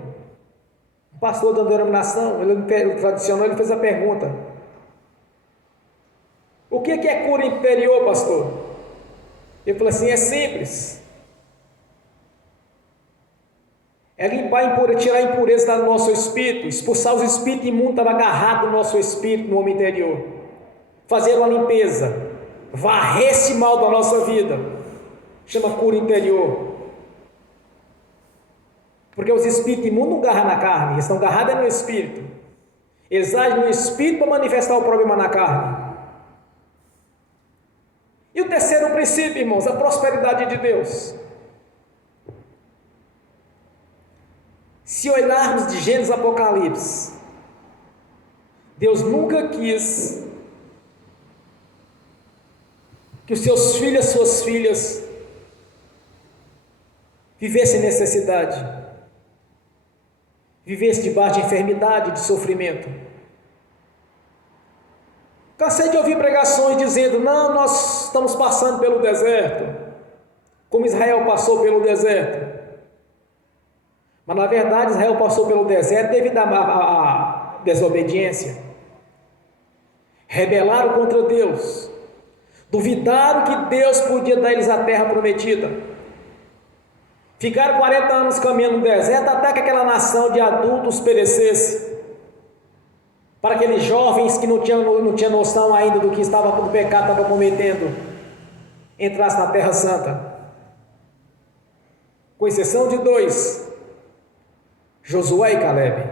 pastor da denominação, ele tradicional, ele fez a pergunta: o que é cura interior, pastor? Ele falou assim: é simples. É limpar, tirar a impureza do nosso espírito, expulsar os espíritos imundos que estavam agarrados no nosso espírito, no homem interior. Fazer uma limpeza, varrer esse mal da nossa vida, chama cura interior. Porque os espíritos imundos não agarram na carne, eles estão agarrados no espírito. Eles agem no espírito para manifestar o problema na carne. E o terceiro princípio, irmãos, a prosperidade de Deus. Se olharmos de Gênesis a Apocalipse, Deus nunca quis que os seus filhos e suas filhas vivessem necessidade, vivessem debaixo de enfermidade, de sofrimento. Cansei de ouvir pregações dizendo: não, nós estamos passando pelo deserto, como Israel passou pelo deserto. Mas na verdade Israel passou pelo deserto devido à desobediência. Rebelaram contra Deus, duvidaram que Deus podia dar eles a terra prometida. Ficaram 40 anos caminhando no deserto até que aquela nação de adultos perecesse, para aqueles jovens que não tinham noção ainda do que do pecado estavam cometendo, entrasse na terra santa. Com exceção de dois, Josué e Caleb.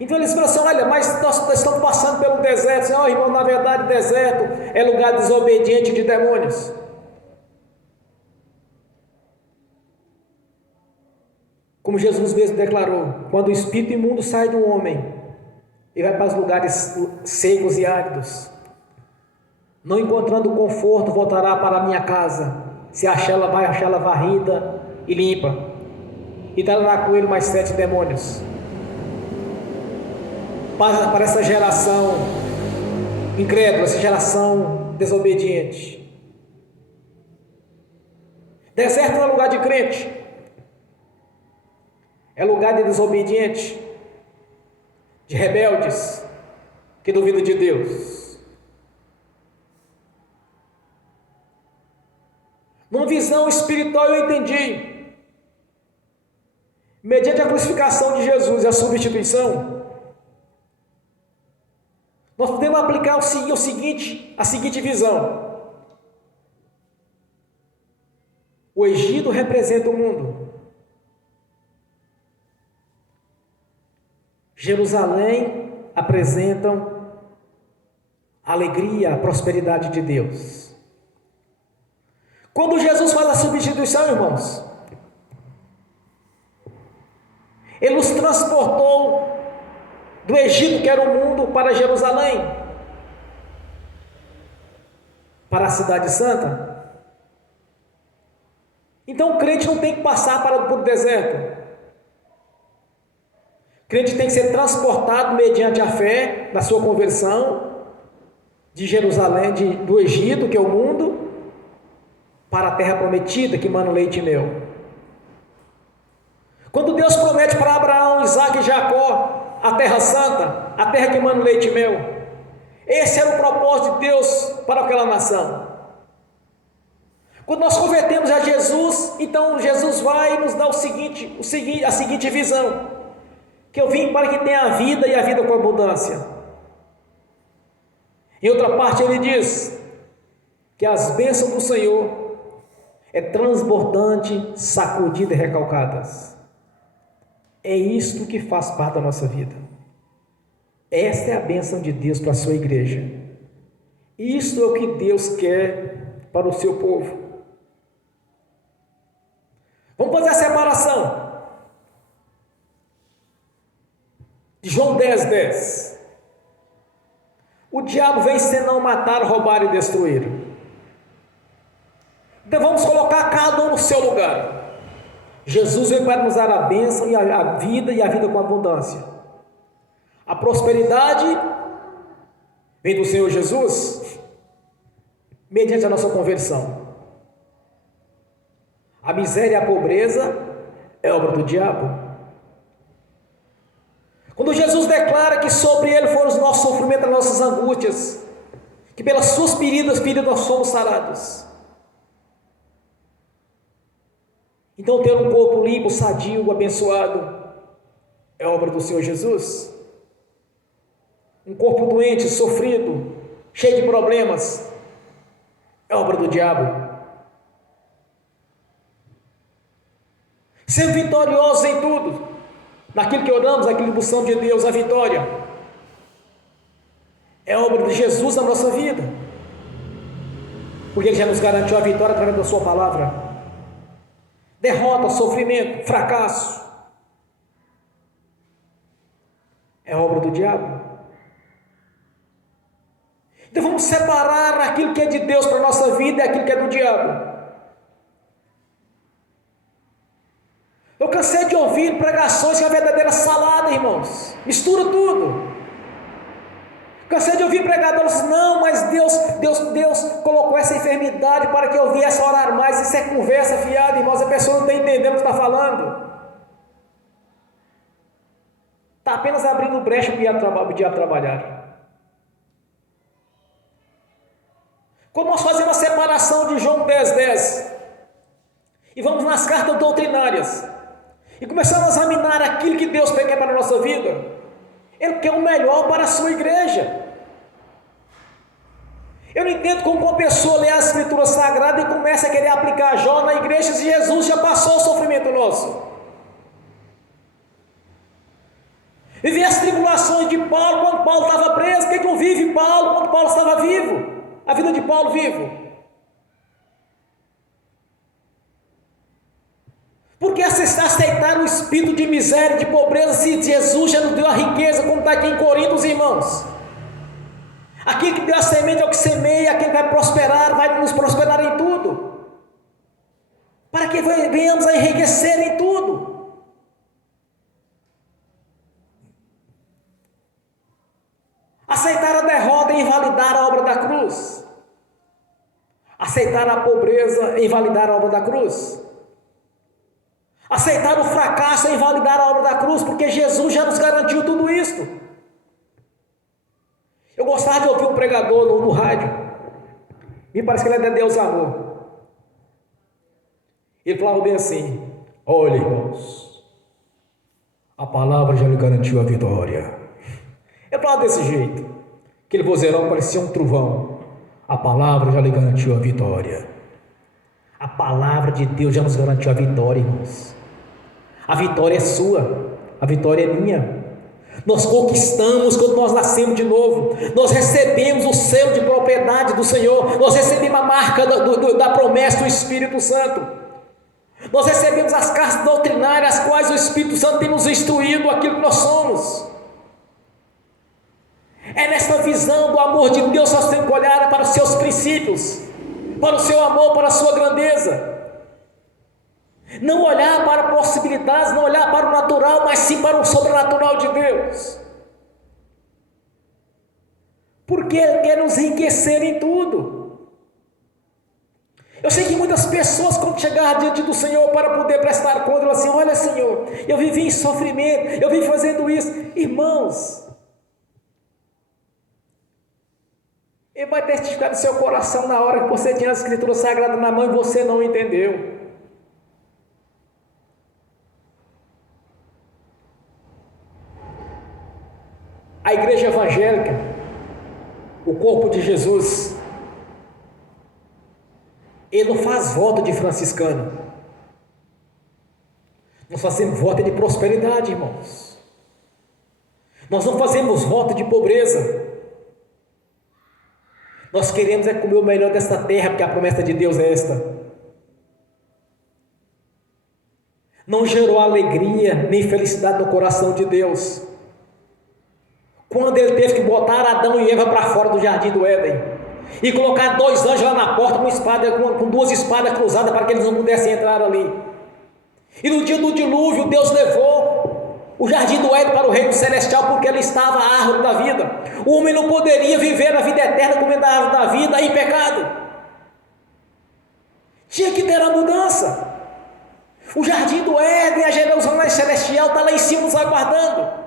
Então eles falam assim: olha, mas nós estamos passando pelo deserto. Senhor, irmão, na verdade o deserto é lugar desobediente de demônios. Como Jesus mesmo declarou: quando o espírito imundo sai do homem, ele vai para os lugares secos e áridos. Não encontrando conforto, voltará para a minha casa. Se achar, ela vai achar ela varrida e limpa. E dará com ele mais 7 demônios. Para essa geração incrédula, essa geração desobediente. Deserto não é lugar de crente, é lugar de desobediente, de rebeldes, que duvidam de Deus. Numa visão espiritual eu entendi, mediante a crucificação de Jesus e a substituição, nós podemos aplicar a seguinte visão: o Egito representa o mundo, Jerusalém apresentam a alegria, a prosperidade de Deus. Quando Jesus faz a substituição, irmãos, Ele nos transportou do Egito, que era o mundo, para Jerusalém, para a cidade santa. Então o crente não tem que passar por deserto. O crente tem que ser transportado mediante a fé na sua conversão de Jerusalém, do Egito, que é o mundo, para a terra prometida que mana leite e mel. Quando Deus promete para Abraão, Isaac e Jacó a terra santa, a terra que mana leite e mel, esse era o propósito de Deus para aquela nação. Quando nós convertemos a Jesus, então Jesus vai nos dar a seguinte visão: que eu vim para que tenha a vida e a vida com abundância. Em outra parte ele diz que as bênçãos do Senhor é transbordante, sacudida e recalcadas. É isto que faz parte da nossa vida. Esta é a bênção de Deus para a sua igreja. Isto é o que Deus quer para o seu povo. Vamos fazer a separação de João 10:10. O diabo vem senão matar, roubar e destruir. Então vamos colocar cada um no seu lugar. Jesus veio para nos dar a bênção e a vida com abundância. A prosperidade vem do Senhor Jesus mediante a nossa conversão. A miséria e a pobreza é obra do diabo. Quando Jesus declara que sobre ele foram os nossos sofrimentos, as nossas angústias, que pelas suas feridas nós somos sarados. Então ter um corpo limpo, sadio, abençoado, é obra do Senhor Jesus. Um corpo doente, sofrido, cheio de problemas, é obra do diabo. Ser vitoriosos em tudo, naquilo que oramos, naquilo que buscamos de Deus, a vitória, é obra de Jesus na nossa vida, porque Ele já nos garantiu a vitória através da sua palavra. Derrota, sofrimento, fracasso, é obra do diabo. Então vamos separar aquilo que é de Deus para a nossa vida e aquilo que é do diabo. Eu cansei de ouvir pregações que é a verdadeira salada, irmãos. Mistura tudo. Cansei de ouvir pregadores, não, mas Deus colocou essa enfermidade para que eu viesse a orar mais. Isso é conversa fiada, irmãos. A pessoa não está entendendo o que está falando. Está apenas abrindo brecha para o diabo trabalhar. Quando nós fazemos a separação de João 10:10 e vamos nas cartas doutrinárias e começamos a examinar aquilo que Deus quer para a nossa vida, Ele quer o melhor para a sua igreja. Eu não entendo como uma pessoa lê a Escritura Sagrada e começa a querer aplicar Jó na igreja se Jesus já passou o sofrimento nosso. E vê as tribulações de Paulo quando Paulo estava preso. O que não vive Paulo quando Paulo estava vivo? A vida de Paulo vivo. Porque aceitar o espírito de miséria, de pobreza, se Jesus já nos deu a riqueza, como está aqui em Coríntios, irmãos? Aquele que deu a semente é o que semeia, aquele que vai prosperar, vai nos prosperar em tudo, para que venhamos a enriquecer em tudo. Aceitar a derrota é invalidar a obra da cruz. Aceitar a pobreza é invalidar a obra da cruz. Aceitar o fracasso é invalidar a obra da cruz, porque Jesus já nos garantiu tudo isso. Eu gostava de ouvir um pregador no rádio, me parece que ele é de Deus Amor. Ele falava bem assim: olha, irmãos, a palavra já lhe garantiu a vitória. Ele falava desse jeito, aquele vozeirão parecia um trovão. A palavra já lhe garantiu a vitória. A palavra de Deus já nos garantiu a vitória, irmãos. A vitória é sua, a vitória é minha. Nós conquistamos quando nós nascemos de novo. Nós recebemos o selo de propriedade do Senhor. Nós recebemos a marca da promessa do Espírito Santo. Nós recebemos as cartas doutrinárias, as quais o Espírito Santo tem nos instruído aquilo que nós somos. É nessa visão do amor de Deus que nós temos que olhar para os seus princípios, para o seu amor, para a sua grandeza. Não olhar para possibilidades, não olhar para o natural, mas sim para o sobrenatural de Deus. Porque Ele quer nos enriquecer em tudo. Eu sei que muitas pessoas, quando chegar diante do Senhor para poder prestar conta, falam assim: olha, Senhor, eu vivi em sofrimento, eu vim fazendo isso. Irmãos, Ele vai testificar no seu coração na hora que você tinha a Escritura Sagrada na mão e você não entendeu. A igreja evangélica, o corpo de Jesus, ele não faz voto de franciscano. Nós fazemos voto de prosperidade, irmãos. Nós não fazemos voto de pobreza. Nós queremos comer o melhor desta terra, porque a promessa de Deus é esta. Não gerou alegria nem felicidade no coração de Deus quando Ele teve que botar Adão e Eva para fora do jardim do Éden e colocar 2 anjos lá na porta com 2 espadas cruzadas para que eles não pudessem entrar ali. E no dia do dilúvio, Deus levou o jardim do Éden para o reino celestial, porque ali estava a árvore da vida. O homem não poderia viver a vida eterna comendo a árvore da vida em pecado. Tinha que ter a mudança. O jardim do Éden, a Jerusalém celestial está lá em cima nos aguardando.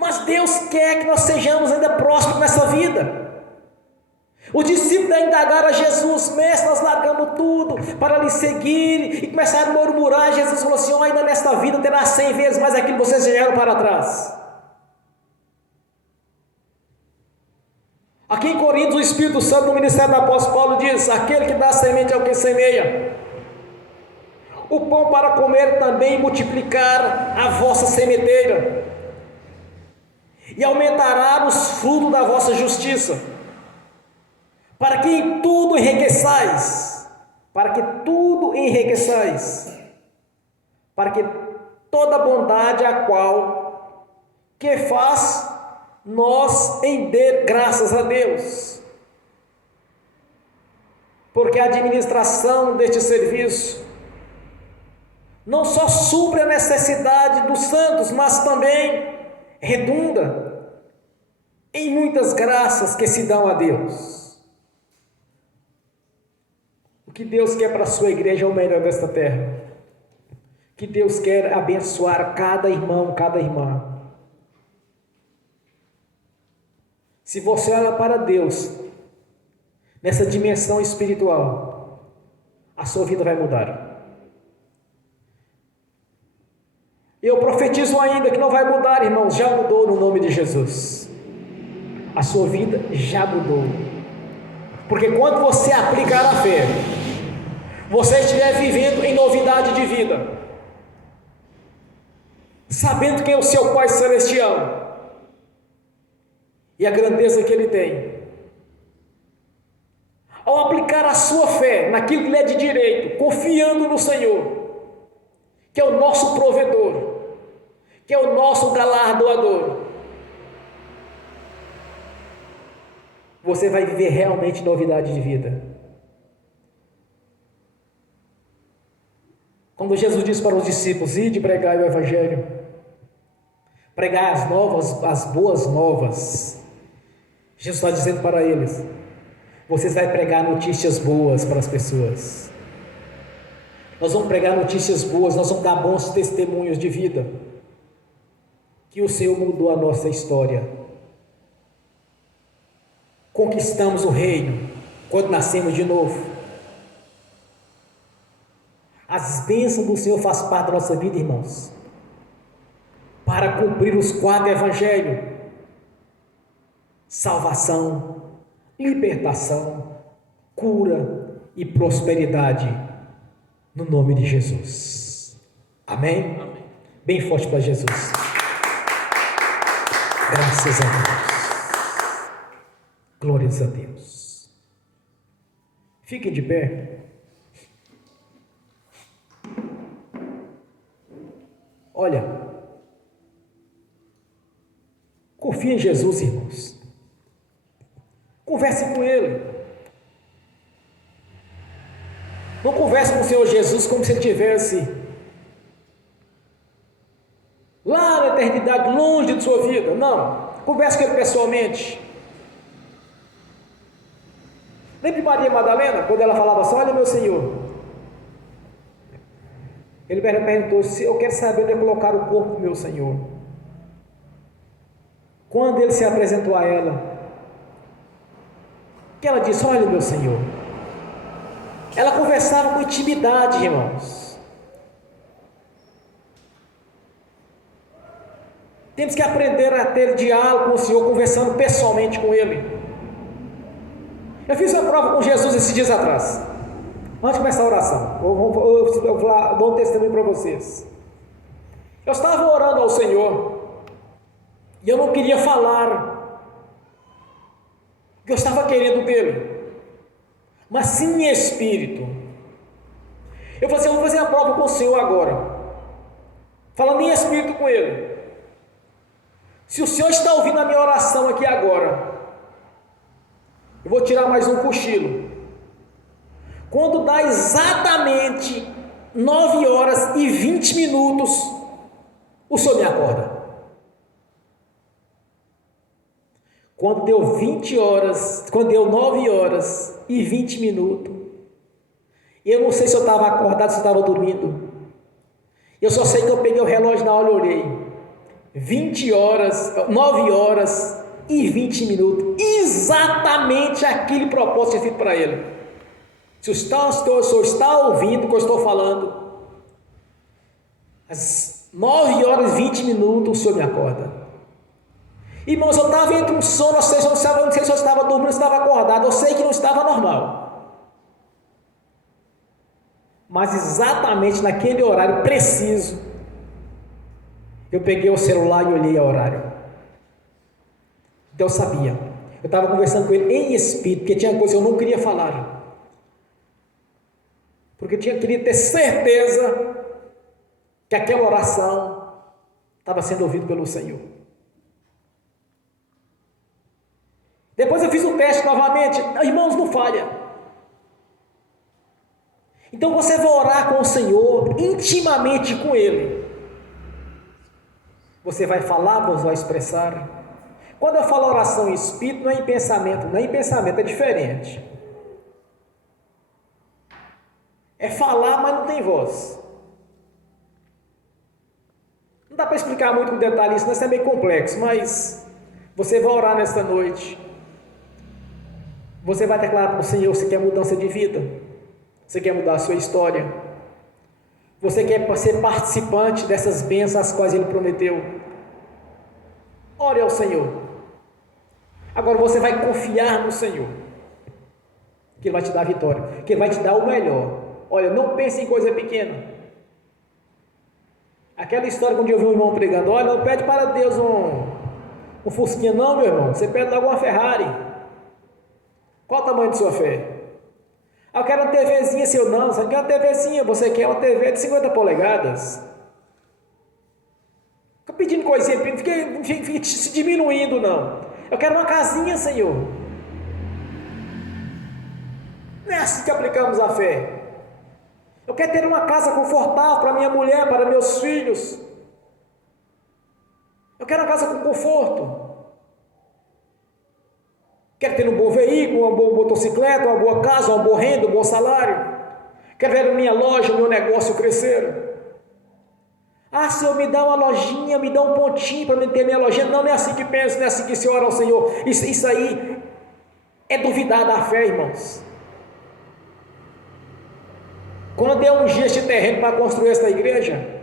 Mas Deus quer que nós sejamos ainda próximos nessa vida. Os discípulos ainda indagaram a Jesus: mestre, nós largamos tudo para lhe seguir, e começaram a murmurar. Jesus falou assim: ainda nesta vida terá 100 vezes mais aquilo que vocês deixaram para trás. Aqui em Coríntios, o Espírito Santo no ministério do apóstolo Paulo diz: aquele que dá semente ao que semeia o pão para comer também, e multiplicar a vossa sementeira, e aumentará os frutos da vossa justiça, para que em tudo enriqueçais, para que tudo enriqueçais, para que toda bondade a qual que faz nós em dar graças a Deus, porque a administração deste serviço não só supre a necessidade dos santos, mas também redunda em muitas graças que se dão a Deus. O que Deus quer para a sua igreja é o melhor desta terra. Que Deus quer abençoar cada irmão, cada irmã. Se você olha para Deus nessa dimensão espiritual, a sua vida vai mudar. Eu profetizo ainda que não vai mudar, irmãos, já mudou no nome de Jesus. A sua vida já mudou. Porque quando você aplicar a fé, você estiver vivendo em novidade de vida, sabendo quem é o seu Pai Celestial e a grandeza que Ele tem, ao aplicar a sua fé naquilo que lhe é de direito, confiando no Senhor, que é o nosso provedor, que é o nosso galardoador, você vai viver realmente novidade de vida. Quando Jesus disse para os discípulos: ide pregai o Evangelho, pregai as boas novas, Jesus está dizendo para eles: vocês vão pregar notícias boas para as pessoas. Nós vamos pregar notícias boas, nós vamos dar bons testemunhos de vida, que o Senhor mudou a nossa história. Conquistamos o reino quando nascemos de novo. As bênçãos do Senhor fazem parte da nossa vida, irmãos, para cumprir os 4 evangelhos: salvação, libertação, cura e prosperidade, no nome de Jesus. Amém? Amém. Bem forte para Jesus. Graças a Deus. Glórias a Deus. Fiquem de pé. Olha, confie em Jesus, irmãos. Converse com Ele. Não converse converse com o Senhor Jesus como se ele estivesse lá na eternidade, longe de sua vida. Não, converse com ele pessoalmente. Lembra de Maria Madalena, quando ela falava assim: olha meu Senhor, ele perguntou se eu quero saber onde colocar o corpo do meu Senhor. Quando ele se apresentou a ela, que ela disse: olha meu Senhor. Ela conversava com intimidade, irmãos. Temos que aprender a ter diálogo com o Senhor, conversando pessoalmente com Ele. Eu fiz uma prova com Jesus esses dias atrás. Antes de começar a oração, eu vou dar um testemunho para vocês. Eu estava orando ao Senhor e eu não queria falar o que eu estava querendo dele, mas sim em espírito. Eu falei assim: eu vou fazer a prova com o Senhor agora, falando em espírito com Ele. Se o Senhor está ouvindo a minha oração aqui agora, eu vou tirar mais um cochilo. Quando dá exatamente 9 horas e 20 minutos, o Senhor me acorda. Quando deu 9 horas e 20 minutos, eu não sei se eu estava acordado, se eu estava dormindo. Eu só sei que eu peguei o relógio na hora e olhei. 9 horas e 20 minutos. Exatamente aquele propósito que eu fiz para ele. Se o senhor está ouvindo o que eu estou falando, às 9 horas e 20 minutos, o Senhor me acorda. Irmãos, eu estava entre um sono, não sei se eu estava dormindo, se eu estava acordado, eu sei que não estava normal. Mas exatamente naquele horário preciso, eu peguei o celular e olhei o horário. Então eu sabia. Eu estava conversando com ele em espírito, porque tinha coisa que eu não queria falar. Porque eu queria ter certeza que aquela oração estava sendo ouvida pelo Senhor. Depois eu fiz o teste novamente. Irmãos, não falha. Então você vai orar com o Senhor, intimamente com Ele. Você vai falar, você vai expressar. Quando eu falo oração em espírito, não é em pensamento. Não é em pensamento, é diferente. É falar, mas não tem voz. Não dá para explicar muito com detalhe isso, isso é meio complexo, mas você vai orar nesta noite. Você vai declarar para o Senhor: você quer mudança de vida? Você quer mudar a sua história? Você quer ser participante dessas bênçãos às quais Ele prometeu? Ore ao Senhor. Agora você vai confiar no Senhor, que Ele vai te dar a vitória, que Ele vai te dar o melhor. Olha, não pense em coisa pequena. Aquela história quando eu vi um irmão pregando: olha, não pede para Deus um Fusquinha, não, meu irmão. Você pede logo uma Ferrari. Qual o tamanho de sua fé? Eu quero uma TVzinha. Seu não, você não quer uma TVzinha, você quer uma TV de 50 polegadas. Fica pedindo coisinha, fica se diminuindo, não. Eu quero uma casinha, Senhor. Não é assim que aplicamos a fé. Eu quero ter uma casa confortável para minha mulher, para meus filhos. Eu quero uma casa com conforto. Quero ter um bom veículo, uma boa motocicleta, uma boa casa, uma boa renda, um bom salário. Quero ver a minha loja, o meu negócio crescer. Ah, Senhor, me dá uma lojinha, me dá um pontinho para eu ter minha lojinha. Não, não é assim que pensa, não é assim que se ora ao Senhor. Isso aí é duvidar da fé, irmãos. Quando eu ungir este terreno para construir esta igreja,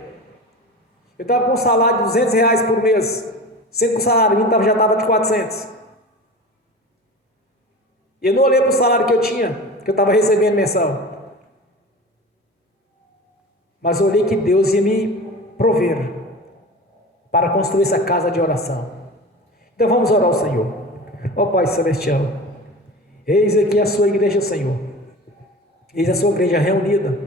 eu estava com um salário de R$200 por mês, sendo que o salário mínimo já estava de 400. E eu não olhei para o salário que eu tinha, que eu estava recebendo mensal, mas eu olhei que Deus ia me prover para construir essa casa de oração. Então vamos orar ao Senhor. Ó Pai Celestial, eis aqui a sua igreja, Senhor. Eis a sua igreja reunida.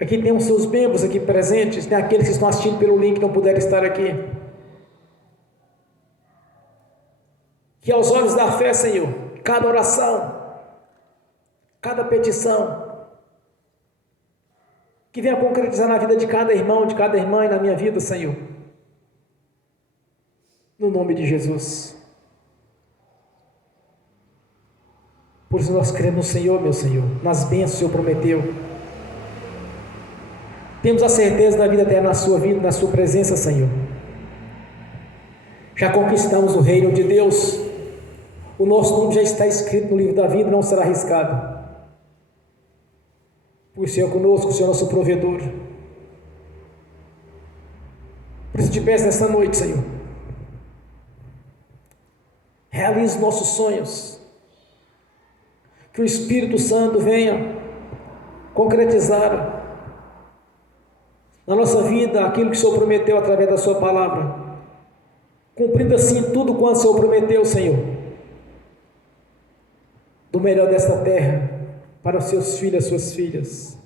Aqui tem os seus membros aqui presentes, tem aqueles que estão assistindo pelo link que não puderam estar aqui. Que aos olhos da fé, Senhor, cada oração, cada petição, que venha concretizar na vida de cada irmão, de cada irmã e na minha vida, Senhor. No nome de Jesus. Por isso nós cremos no Senhor, meu Senhor, nas bênçãos que o Senhor prometeu. Temos a certeza da vida eterna na sua vida, na sua presença, Senhor. Já conquistamos o reino de Deus. O nosso nome já está escrito no livro da vida, não será arriscado. O Senhor conosco, o Senhor nosso provedor. Por isso te peço nesta noite, Senhor, realize nossos sonhos. Que o Espírito Santo venha concretizar na nossa vida aquilo que o Senhor prometeu através da sua palavra, cumprindo assim tudo quanto o Senhor prometeu, Senhor, do melhor desta terra para os seus filhos e suas filhas.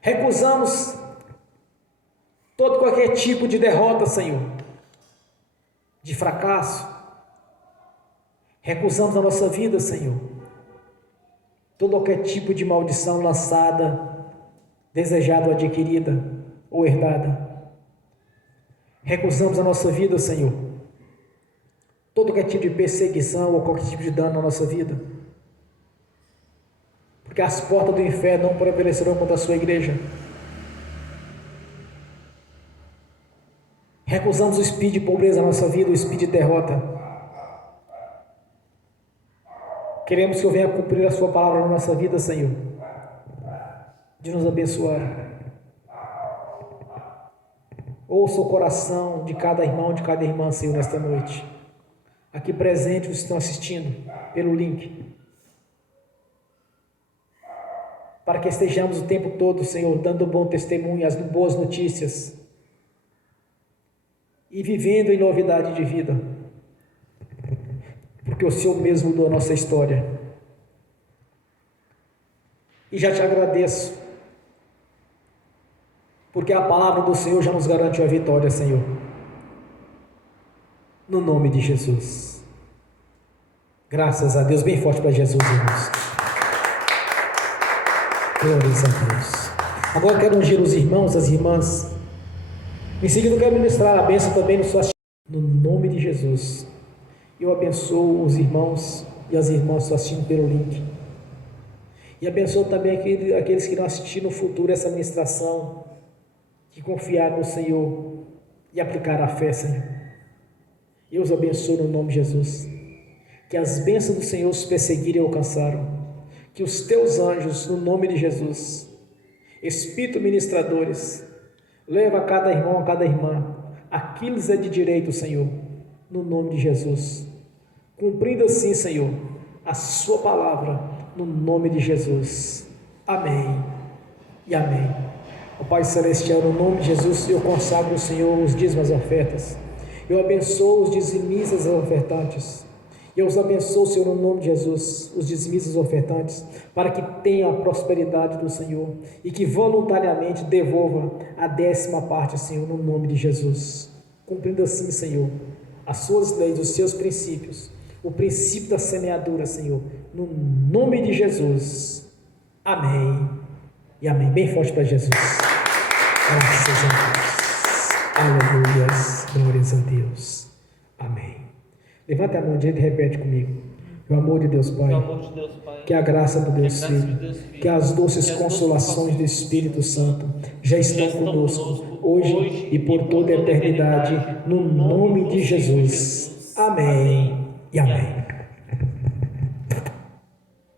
Recusamos todo qualquer tipo de derrota, Senhor, de fracasso. Recusamos na nossa vida, Senhor, todo qualquer tipo de maldição lançada, desejada ou adquirida ou herdada. Recusamos na nossa vida, Senhor, todo qualquer tipo de perseguição ou qualquer tipo de dano na nossa vida, porque as portas do inferno não prevalecerão contra a sua igreja. Recusamos o espírito de pobreza na nossa vida, o espírito de derrota. Queremos que o Senhor venha cumprir a sua palavra na nossa vida, Senhor, de nos abençoar. Ouça o coração de cada irmão, de cada irmã, Senhor, nesta noite. Aqui presentes, os que estão assistindo pelo link. Para que estejamos o tempo todo, Senhor, dando bom testemunho, as boas notícias. E vivendo em novidade de vida. Porque o Senhor mesmo mudou a nossa história. E já te agradeço, porque a palavra do Senhor já nos garantiu a vitória, Senhor. No nome de Jesus. Graças a Deus, bem forte para Jesus, irmãos. Glórias a Deus. Agora eu quero ungir os irmãos, as irmãs. Em seguida eu quero ministrar a bênção também no nome de Jesus. Eu abençoo os irmãos e as irmãs que assistindo pelo link. E abençoo também aqueles que irão assistir no futuro essa ministração, que confiaram no Senhor e aplicaram a fé, Senhor. Eu os abençoo no nome de Jesus. Que as bênçãos do Senhor os perseguirem e alcançaram. Que os teus anjos, no nome de Jesus, Espírito ministradores, leva a cada irmão, a cada irmã, aquilo que é de direito, Senhor, no nome de Jesus. Cumprindo assim, Senhor, a sua palavra, no nome de Jesus. Amém e amém. Ó Pai Celestial, no nome de Jesus, eu consagro ao Senhor os dízimos e as ofertas. Eu abençoo os dizimistas e ofertantes. Eu os abençoo, Senhor, no nome de Jesus, os dizimistas e ofertantes, para que tenham a prosperidade do Senhor e que voluntariamente devolva a 10ª parte, Senhor, no nome de Jesus. Cumprindo assim, Senhor, as suas leis, os seus princípios, o princípio da semeadura, Senhor, no nome de Jesus. Amém e amém. Bem forte para Jesus. Graças a Deus. Aleluias. Glórias a Deus. Amém. Levanta a mão direita e repete comigo. O amor de Deus Pai, que a graça do Deus Filho, que as doces consolações do Espírito Santo já estão conosco, hoje e por toda a eternidade, no nome de Jesus. Amém e amém.